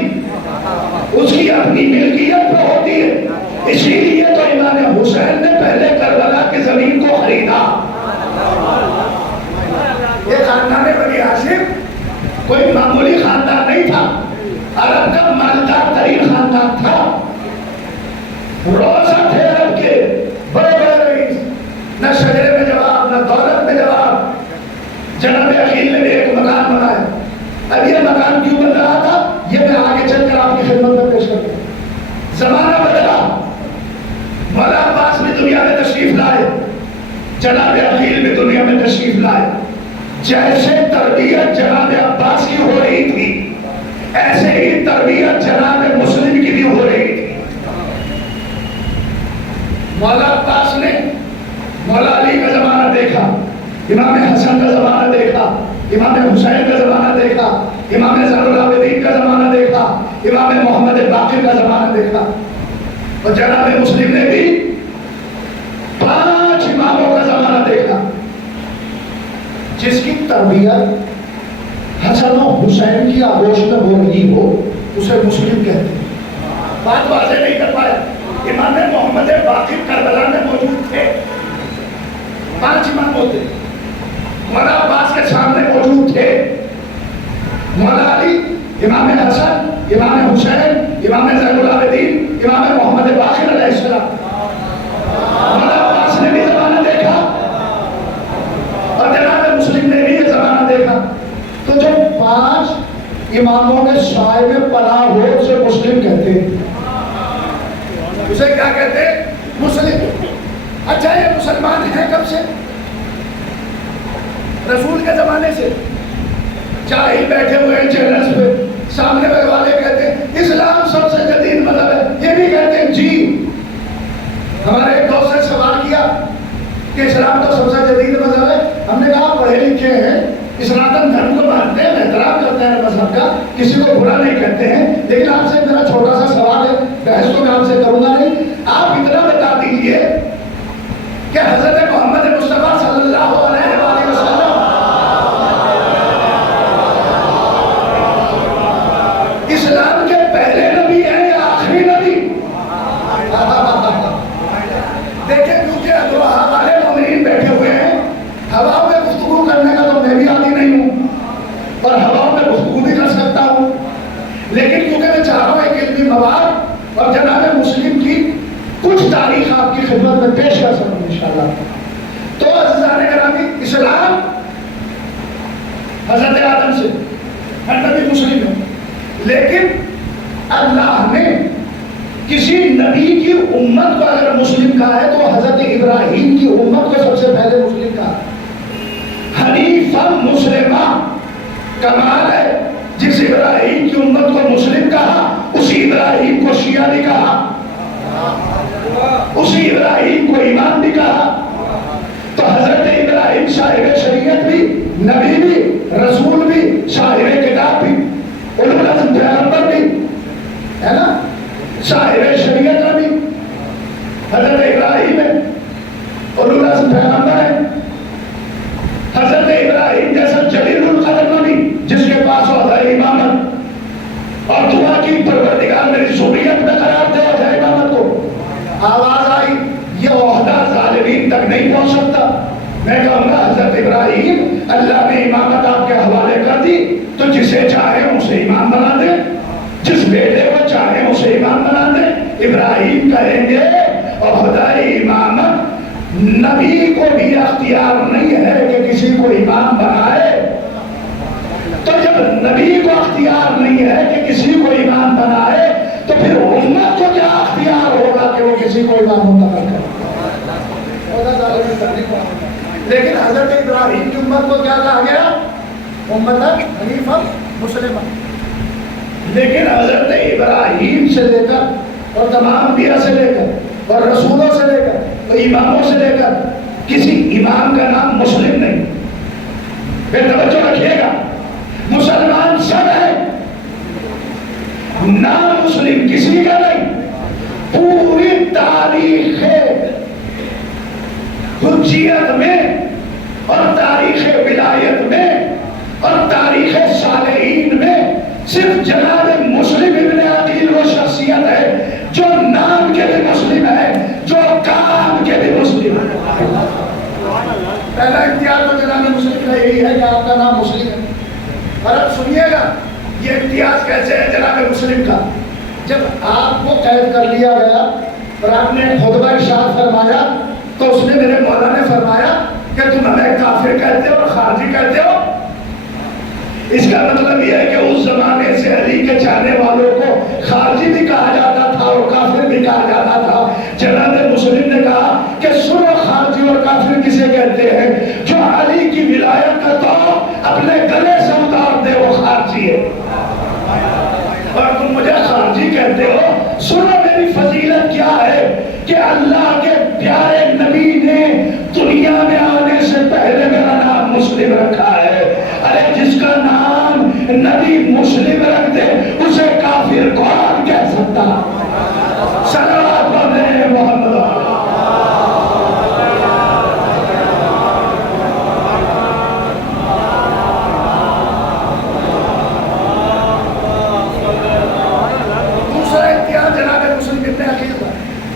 اس کی اپنی ملکیت پہ ہوتی ہے. اسی لیے تو امام حسین نے پہلے کربلا کی زمین کو خریدا. یہ خاندان بنی ہاشم کوئی معمولی خاندان نہیں تھا، عرب کا مالدار ترین خاندان تھا. روزہ تھے عرب کے بڑے بڑے رئیس، نہ شجرے میں جواب نہ دولت میں جواب. جناب عقیل نے بھی ایک مکان بنایا. اب یہ مکان کیوں بن رہا تھا یہ میں آگے چل کر آپ کی خدمت میں پیش کرتا ہوں. زمانہ بدلا، مولا عباس بھی دنیا میں تشریف لائے، جناب عقیل بھی دنیا میں تشریف لائے. جیسے تربیت جناب عباس کی ہو رہی تھی ایسے ہی تربیت جناب مسلم کی بھی ہو رہی تھی. مولا عباس نے مولا علی کا زمانہ دیکھا، امام حسن کا زمانہ دیکھا، امام حسین کا زمانہ دیکھا، امام زین العابدین کا زمانہ دیکھا، امام محمد باقر کا زمانہ دیکھا. اور جناب مسلم نے بھی 5 اماموں کا زمانہ دیکھا. جس کی تربیت حسن و حسین کی آغوش میں ہو رہی ہو اسے مسلم کہتے ہیں. بات واضح نہیں کر پایا. امام محمد باقر کربلا میں موجود تھے، 5 امام ہوتے. مولا عباس کے سامنے موجود تھے مولا علی، امام حسن، امام حسین، امام زین العابدین، امام محمد باقر علیہ السلام. اماموں کے سائے میں پناہ ہو اسے مسلم کہتے ہیں. اسے کیا کہتے ہیں؟ مسلم. اچھا یہ مسلمان ہیں کب سے؟ رسول کے زمانے سے. جاہل بیٹھے ہوئے ہیں چینلز پہ، سامنے والے کہتے ہیں اسلام سب سے جدید مذہب ہے، یہ بھی کہتے ہیں جی. ہمارے ایک دوست نے سوال کیا کہ اسلام تو سب سے جدید مذہب ہے. ہم نے کہا پڑھے لکھے ہیں، اسناتن دھرم کو مانتے ہیں، احترام کرتے ہیں مذہب کا، کسی کو برا نہیں کہتے ہیں. لیکن آپ سے میرا چھوٹا سا سوال ہے، بحث تو میں آپ سے کروں گا نہیں. آپ اتنا بتا دیجئے کہ حضرت محمد مصطفیٰ صلی اللہ علیہ وآلہ وسلم اسلام کے پہلے نبی ہیں یا آخری نبی؟ دیکھیں کیونکہ ادوہا والے مومنین بیٹھے ہوئے ہیں، ہوا میں گفتگو کرنے کا تو میں بھی عادی نہیں ہوں اور ہوا میں گفتگو بھی کر سکتا ہوں، لیکن کیونکہ میں چاہ رہا ہوں ایک علمی مواد اور جناب مسلم کی کچھ تاریخ آپ کی خدمت میں پیش کر سکوں انشاءاللہ. تو عزیزان گرامی، اسلام حضرت آدم سے ہر نبی مسلم ہے، لیکن اللہ نے کسی نبی کی امت کو اگر مسلم کہا ہے تو حضرت ابراہیم کی امت کو سب سے پہلے مسلم کہا. حنیفا مسلمہ کمال ہے. جس ابراہیم کی امت کو مسلم کہا اسی ابراہیم کو شیعہ بھی کہا، اسی ابراہیم کو ایمان بھی کہا. تو حضرت ابراہیم صاحب شریعت بھی، نبی بھی، رسول بھی، صاحب کتاب بھی، اولو العزم پیغمبر بھی ہے نا، صاحب شریعت نبی حضرت ابراہیم ہے، اولو العزم پیغمبر ہے. حضرت ابراہیم جیسا جلیل القدر نبی جس کے پاس ہوتا ہے امامت اور دعا کی پروردگار میری ذریت میں قرار دے ہوتا ہے امامت کو. آواز آئی یہ عہدہ ظالمین تک نہیں پہنچ سکتا. میں کہوں گا حضرت ابراہیم اللہ نے امامت آپ کے حوالے کر دی تو جسے چاہے اسے امام بنا دے، جس بیٹے کو چاہے اسے امام بنا دے. ابراہیم کہیں گے عہدہ امامت نبی کو بھی اختیار نہیں ہے کہ کسی کو امام بنائے. تو جب نبی کو اختیار نہیں ہے کہ کسی کو امام بنائے تو پھر امت کو کیا اختیار ہوگا کہ وہ کسی کو امام منتخب کرے. لیکن حضرت ابراہیم کی امت کو کیا کہا گیا؟ امت حنیفہ مسلمہ. لیکن حضرت ابراہیم سے لے کر اور تمام انبیاء سے لے کر اور رسولوں سے لے کر اور اماموں سے لے کر کسی امام کا نام مسلم نہیں. پھر توجہ رکھیے گا، مسلمان سب ہے، نام مسلم کسی کا نہیں. پوری تاریخ حجیت میں اور تاریخ ولایت میں اور تاریخ صالحین میں صرف جناب مسلم ابن عقیل وہ شخصیت ہے جو نام کے بھی مسلم ہے، جو کام کے بھی مسلم ہے. پہلا امتیاز تو جناب مسلم کا یہی ہے کہ آپ کا نام مسلم ہے. اور اب سنیے گا یہ امتیاز کیسے ہے جناب مسلم کا. جب آپ کو قید کر لیا گیا اور آپ نے خطبہ ارشاد فرمایا تو اس نے میرے مولا نے فرمایا کہ تم ہمیں کافر کہتے ہو اور خارجی کہتے ہو. اس کا مطلب یہ ہے کہ اس زمانے سے علی کے چاہنے والوں کو خارجی بھی کہا جاتا تھا اور کافر بھی کہا جاتا تھا. جناب مسلم نے کہا کہ سنو خارجی اور کافر کسے کہتے ہیں؟ جو علی کی ولایت کا تو اپنے گلے سے اتار دے وہ خارجی ہے. اور تم مجھے خارجی کہتے ہو. سنو میری فضیلت کیا ہے کہ اللہ کے پیارے نبی نے دنیا میں آنے سے پہلے میرا نام مسلم رکھا ہے. ارے جس کا نام نبی مسلم رکھ دے اسے کافر کون کہہ سکتا؟ صلوات پڑھیں محمد.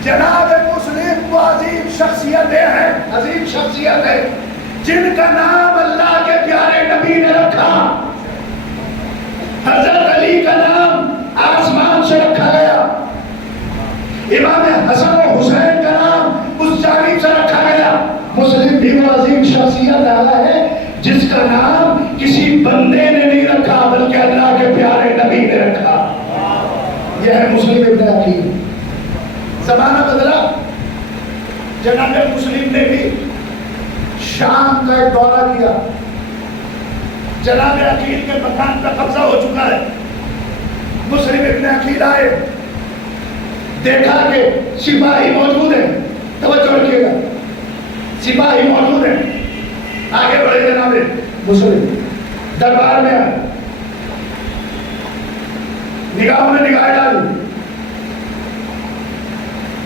جناب مسلم وہ عظیم شخصیتیں ہیں، عظیم شخصیت ہے جن کا نام اللہ کے پیارے نبی نے رکھا. حضرت علی کا نام آسمان سے رکھا گیا، امام حسن و حسین کا نام اس جانب سے رکھا گیا. مسلم بھی وہ عظیم شخصیت ہے جس کا نام کسی بندے نے نہیں رکھا بلکہ اللہ کے پیارے ہے مسلم ابن عقیل. زمانہ بدلا. جناب مسلم نے بھی شام کا ایک دورہ کیا. جناب عقیل کے مکان پر قبضہ ہو چکا ہے. مسلم ابن عقیل آئے, دیکھا کہ سپاہی موجود ہیں. توجہ رکھیے گا, سپاہی موجود ہیں. آگے بڑھے جناب مسلم دربار میں آئے, نگاہوں نے نگاہ ڈالی.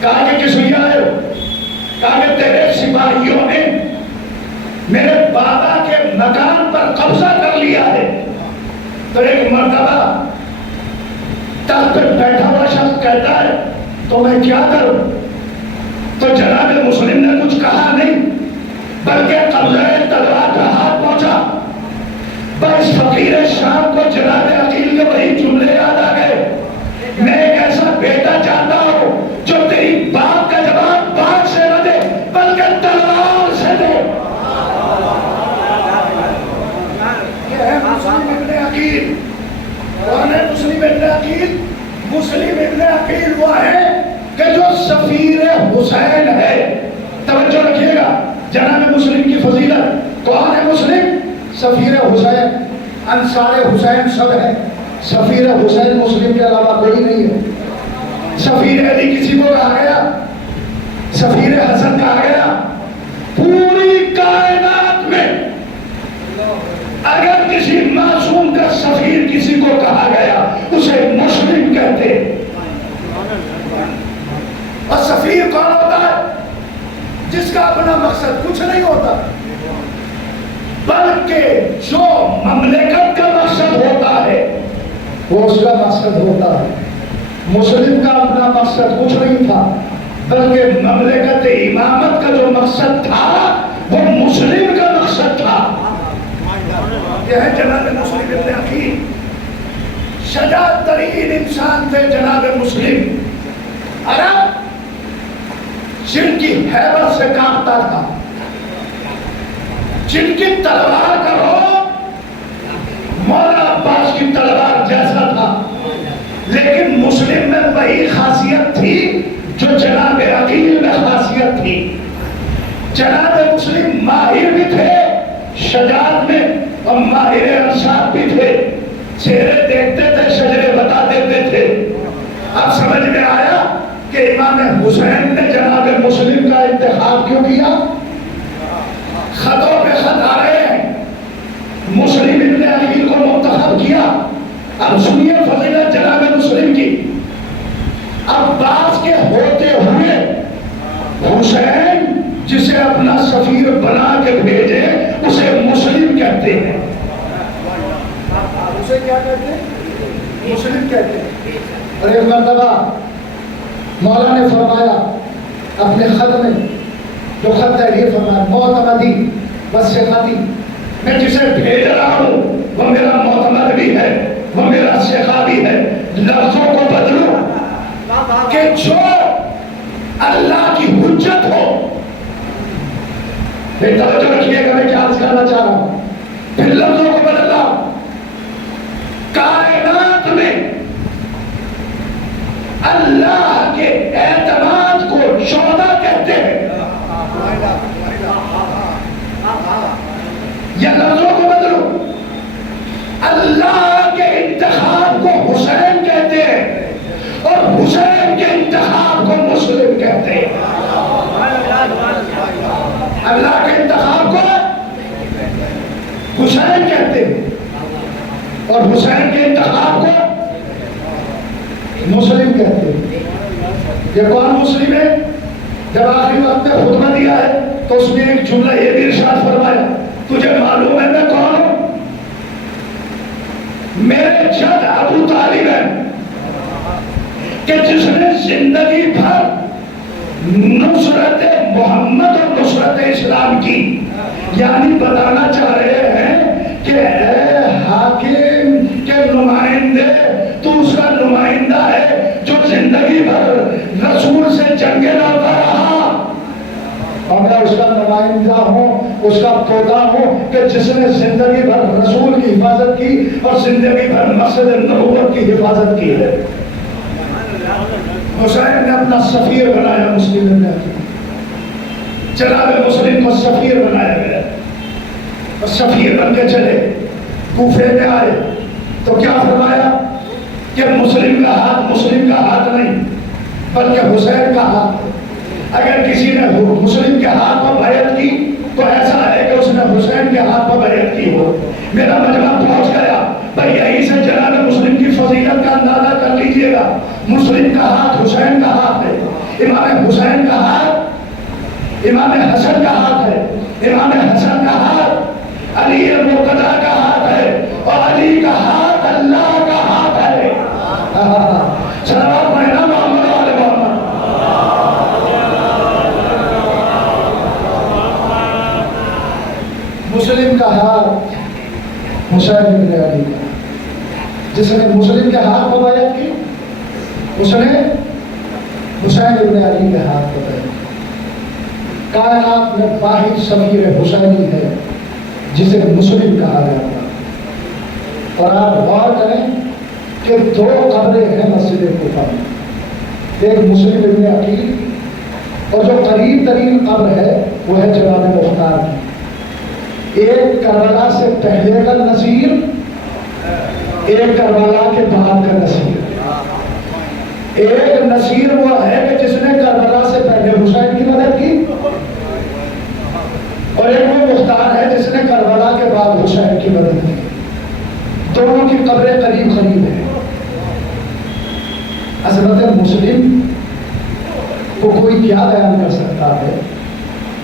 کہا کہ کس لیے آئے ہو؟ کہا کہ تیرے سپاہیوں نے میرے بابا کے مکان پر قبضہ کر لیا ہے. تو ایک مرتبہ تخت پر بیٹھا ہوا شخص کہتا ہے تو میں کیا کروں؟ تو جناب مسلم نے کچھ کہا نہیں, بلکہ قبضہ تلوار کا ہاتھ پہنچا. بس فقیر شام کو جناب عقیل کے وہی جملے یاد آ گئے, میں ایک ایسا بیٹا چاہتا ہوں جو تیری باپ کا جواب بات سے نہ دے بلکہ تلوار سے دے. یہ ہے مسلم ابن عقیل. کون ہے مسلم ابن عقیل؟ مسلم ابن عقیل وہ ہے کہ جو سفیر حسین ہے. توجہ رکھیے گا, جناب مسلم کی فضیلت. کون ہے مسلم؟ سفیر حسین. انصار حسین سب ہے, سفیر حسین مسلم کے علاوہ کوئی نہیں ہے. سفیر علی کسی کو کہا گیا, سفیر حسن کہا گیا. پوری کائنات میں اگر کسی معصوم کا سفیر کسی کو کہا گیا اسے مسلم کہتے. اور سفیر کون ہوتا ہے؟ جس کا اپنا مقصد کچھ نہیں ہوتا, بلکہ جو مملکت کا مقصد ہوتا ہے وہ اس کا مقصد ہوتا ہے. مسلم کا اپنا مقصد کچھ نہیں تھا, بلکہ مملکت امامت کا جو مقصد تھا وہ مسلم کا مقصد تھا. یہ ہے جناب مسلم ابن عقیل. شجاعت ترین انسان تھے جناب مسلم. عرب جن کی ہیبت سے کانپتا تھا, جن کی تلوار کا رعب مولا عباس کی تلوار جیسا تھا, لیکن مسلم میں وہی خاصیت تھی جو جناب عقیل میں خاصیت تھی. جناب مسلم ماہر بھی تھے شجاعت میں اور ماہر انصاف بھی تھے. چہرے دیکھتے تھے, شجرے بتا دیتے تھے. اب سمجھ میں آیا کہ امام حسین نے جناب مسلم کا انتخاب کیوں کیا. خطوں پہ خط آ رہے ہیں, مسلم ابن عقیل کو منتخب کیا. اب سنیے فضیلت جناب مسلم کی. عباس کے ہوتے ہوئے حسین جسے اپنا سفیر بنا کے بھیجے اسے مسلم کہتے ہیں. اسے کیا کہتے ہیں؟ مسلم کہتے ہیں. اور ایک مرتبہ مولا نے فرمایا اپنے خط میں, جو خط تحریر فرمایا, معتمدی وثیقتی, میں جسے بھیج رہا ہوں وہ میرا معتمد بھی ہے, وہ میرا ثقہ بھی ہے. لفظوں کو بدلو کہ جو اللہ کی حجت ہو. پھر توجہ رکھیے گا میں کیا عرض کرنا چاہ رہا ہوں. پھر لفظوں کو بدلا. کائنات میں اللہ کے اعتماد کو شہداء کہتے ہیں. یا لفظوں کو بدلو, اللہ کے انتخاب کو حسین کہتے ہیں اور حسین کے انتخاب کو مسلم کہتے ہیں. اللہ کے انتخاب کو حسین کہتے ہیں اور حسین کے انتخاب کو مسلم کہتے ہیں. یہ کون مسلم ہے؟ جب آخری وقت میں خطبہ دیا ہے تو اس میں ایک جملہ یہ بھی ارشاد فرمایا, تجھے معلوم ہے میں کون ہوں؟ میرے جد ابو طالب ہے کہ جس نے زندگی بھر نصرت محمد اور نصرت اسلام کی. یعنی بتانا چاہ رہے ہیں کہ اے حاکم کے نمائندے, تو اس کا نمائندہ ہے جو زندگی بھر رسول سے جنگیں لڑتا رہا, اور میں اس کا نمائندہ ہوں, اس کا پوتا ہوں کہ جس نے زندگی بھر رسول کی حفاظت کی اور زندگی بھر مسجد نبوت کی حفاظت کی ہے. حسین نے اپنا سفیر بنایا مسلم ابن عقیل، جناب مسلم کو سفیر بنایا گیا، اور سفیر بن کے چلے کوفے میں آئے تو کیا فرمایا کہ مسلم کا ہاتھ نہیں بلکہ حسین کا ہاتھ ہے۔ اگر کسی نے مسلم کے ہاتھ پر بیعت کی تو ایسا ہے کہ اس نے حسین کے ہاتھ پر بیعت کی ہو۔ میرا مجمع پہنچ گیا، بھائی یہی سے جناب مسلم کی فضیلت کا اندازہ کر لیجئے گا۔ مسلم کا ہاتھ حسین کا ہاتھ ہے، امام حسین کا ہاتھ امام حسن کا ہاتھ ہے، امام حسن کا ہاتھ علی مرتضیٰ کا ہاتھ ہے، اور علی کا ہاتھ اللہ کا ہاتھ ہے۔ صلوات پڑھنا محمد و آل محمد۔ مسلم کا ہاتھ حسین ابن علی کا، جس نے مسلم کے ہاتھ پر بیعت کی اس نے حسین ابن علی کے ہاتھ پر بیعت کی۔ کائنات میں واحد سفیر حسینی ہے جسے مسلم کہا جاتا ہے۔ اور آپ غور کریں کہ دو قبریں ہیں مسجد کوفہ میں، ایک مسلم ابن عقیل اور جو قریب ترین قبر ہے وہ ہے جناب مختار کی۔ ایک کربلا سے پہلے کا نذیر، ایک کربلا کے بعد کا نذیر۔ ایک نذیر وہ ہے کہ جس نے کربلا سے پہلے حسین کی مدد کی، اور ایک وہ مختار ہے جس نے کربلا کے بعد حسین کی مدد کی۔ دونوں کی قبریں قریب قریب ہیں۔ حضرت مسلم کو کوئی کیا بیان کر سکتا ہے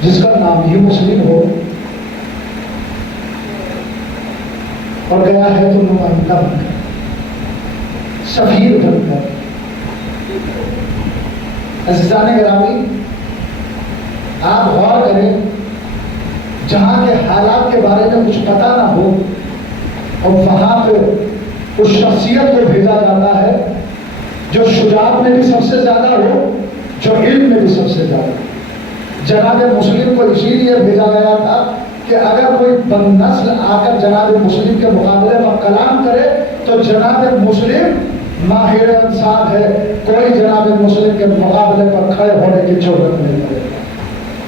جس کا نام ہی مسلم ہو اور گیا ہے تو نمائندہ بن کر، سفیر بن کر۔ عزیزان گرامی، آپ غور کریں، جہاں کے حالات کے بارے میں کچھ پتہ نہ ہو اور وہاں پہ اس شخصیت کو بھیجا جاتا ہے جو شجاعت میں بھی سب سے زیادہ ہو، جو علم میں بھی سب سے زیادہ ہو۔ جناب مسلم کو اسی لیے بھیجا گیا تھا کہ اگر کوئی بد نسل آ کر جناب مسلم کے مقابلے میں کلام کرے تو جناب مسلم ماہر انصاف ہے، کوئی جناب مسلم کے مقابلے پر کھڑے ہونے کی ضرورت نہیں پڑے۔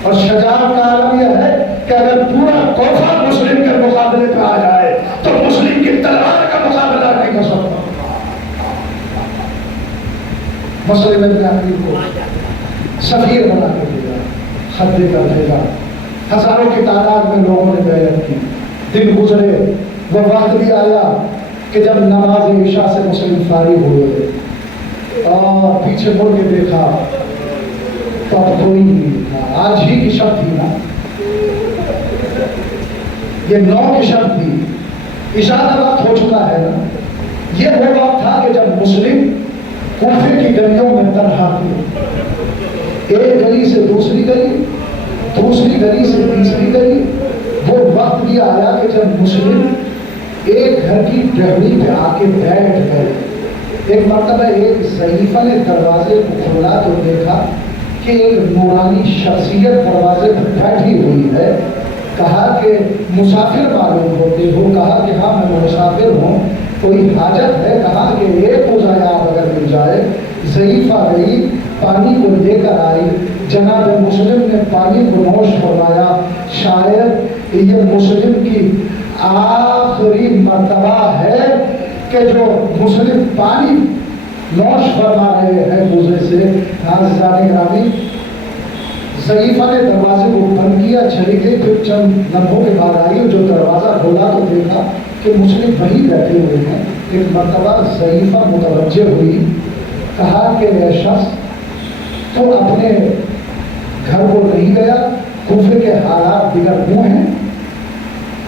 اور شجاعت کا عالم یہ ہے کہ اگر پورا کوفہ مسلم کے مقابلے پہ آ جائے تو مسلم کی تلوار کا مقابلہ نہیں کر سکتا۔ مسلم ابن عقیل کو سفیر بنا کے بھیجا، خط دے کر بھیجا، ہزاروں کی تعداد میں لوگوں نے بیعت کی۔ دن گزرے، وہ وقت بھی آیا کہ جب نماز عشاء سے مسلم فارغ ہوئے اور پیچھے مڑ کے دیکھا تو اب کوئی نہیں تھا۔ آج ہی کی شب تھی نا، یہ 9 کی شب تھی، عشاء کا وقت ہو چکا ہے نا۔ یہ وہ وقت تھا کہ جب مسلم کوفے کی گلیوں میں تنہا تھے، ایک گلی سے دوسری گلی، دوسری گلی سے تیسری گلی۔ وہ وقت بھی آیا کہ جب مسلم ایک گھر کی ٹہنی پہ آ کے بیٹھ گئے۔ ایک مرتبہ ایک ضعیفہ نے دروازے کو کھولا تو دیکھا کہ ایک نورانی شخصیت دروازے پر بیٹھی ہوئی ہے۔ کہا کہ مسافر معلوم ہوتے ہو؟ کہا کہ ہاں میں مسافر ہوں، کوئی حاجت ہے؟ کہا کہ ایک ہو جائے آپ اگر مل جائے۔ ضعیفہ گئی، پانی کو لے کر آئی، جناب مسلم نے پانی کو نوش فرمایا۔ شاید یہ مسلم کی آخری مرتبہ ہے کہ جو مسلم پانی نوش فرما رہے ہیں دوسرے سے۔ عزیزان گرامی، ضعیفہ نے دروازے کو بند کیا، چلی گئی، پھر چند لمحوں کے بعد آئی، جو دروازہ کھولا تو دیکھا کہ مسلم وہیں بیٹھے ہوئے ہیں۔ ایک مرتبہ ضعیفہ متوجہ ہوئی، کہا کہ یہ شخص تو اپنے گھر کو نہیں گیا، کوفے کے حالات بگڑ ہوئے ہیں۔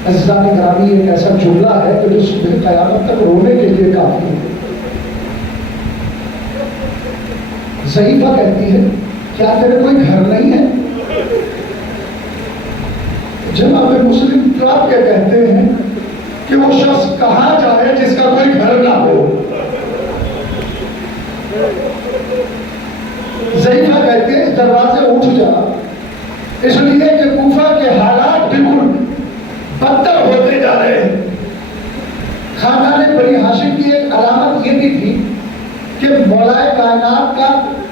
عزیزان گرامی، ایک ایسا جملہ ہے کہ جو صبح قیامت تک رونے کے لیے کافی ہے۔ ضعیفہ کہتی ہے کیا تیرے کوئی گھر نہیں ہے؟ جناب مسلم ٹراپ کے کہتے ہیں کہ وہ شخص کہاں جائے جس کا کوئی گھر نہ ہو۔ ضعیفہ کہتے ہیں دروازے اٹھ جا، اس لیے کہ کوفہ کے حالات بالکل بدتر ہوتے جا رہے ہیں۔ خاندان بنی ہاشم کی ایک علامت یہ بھی تھی کہ مولا کائنات کا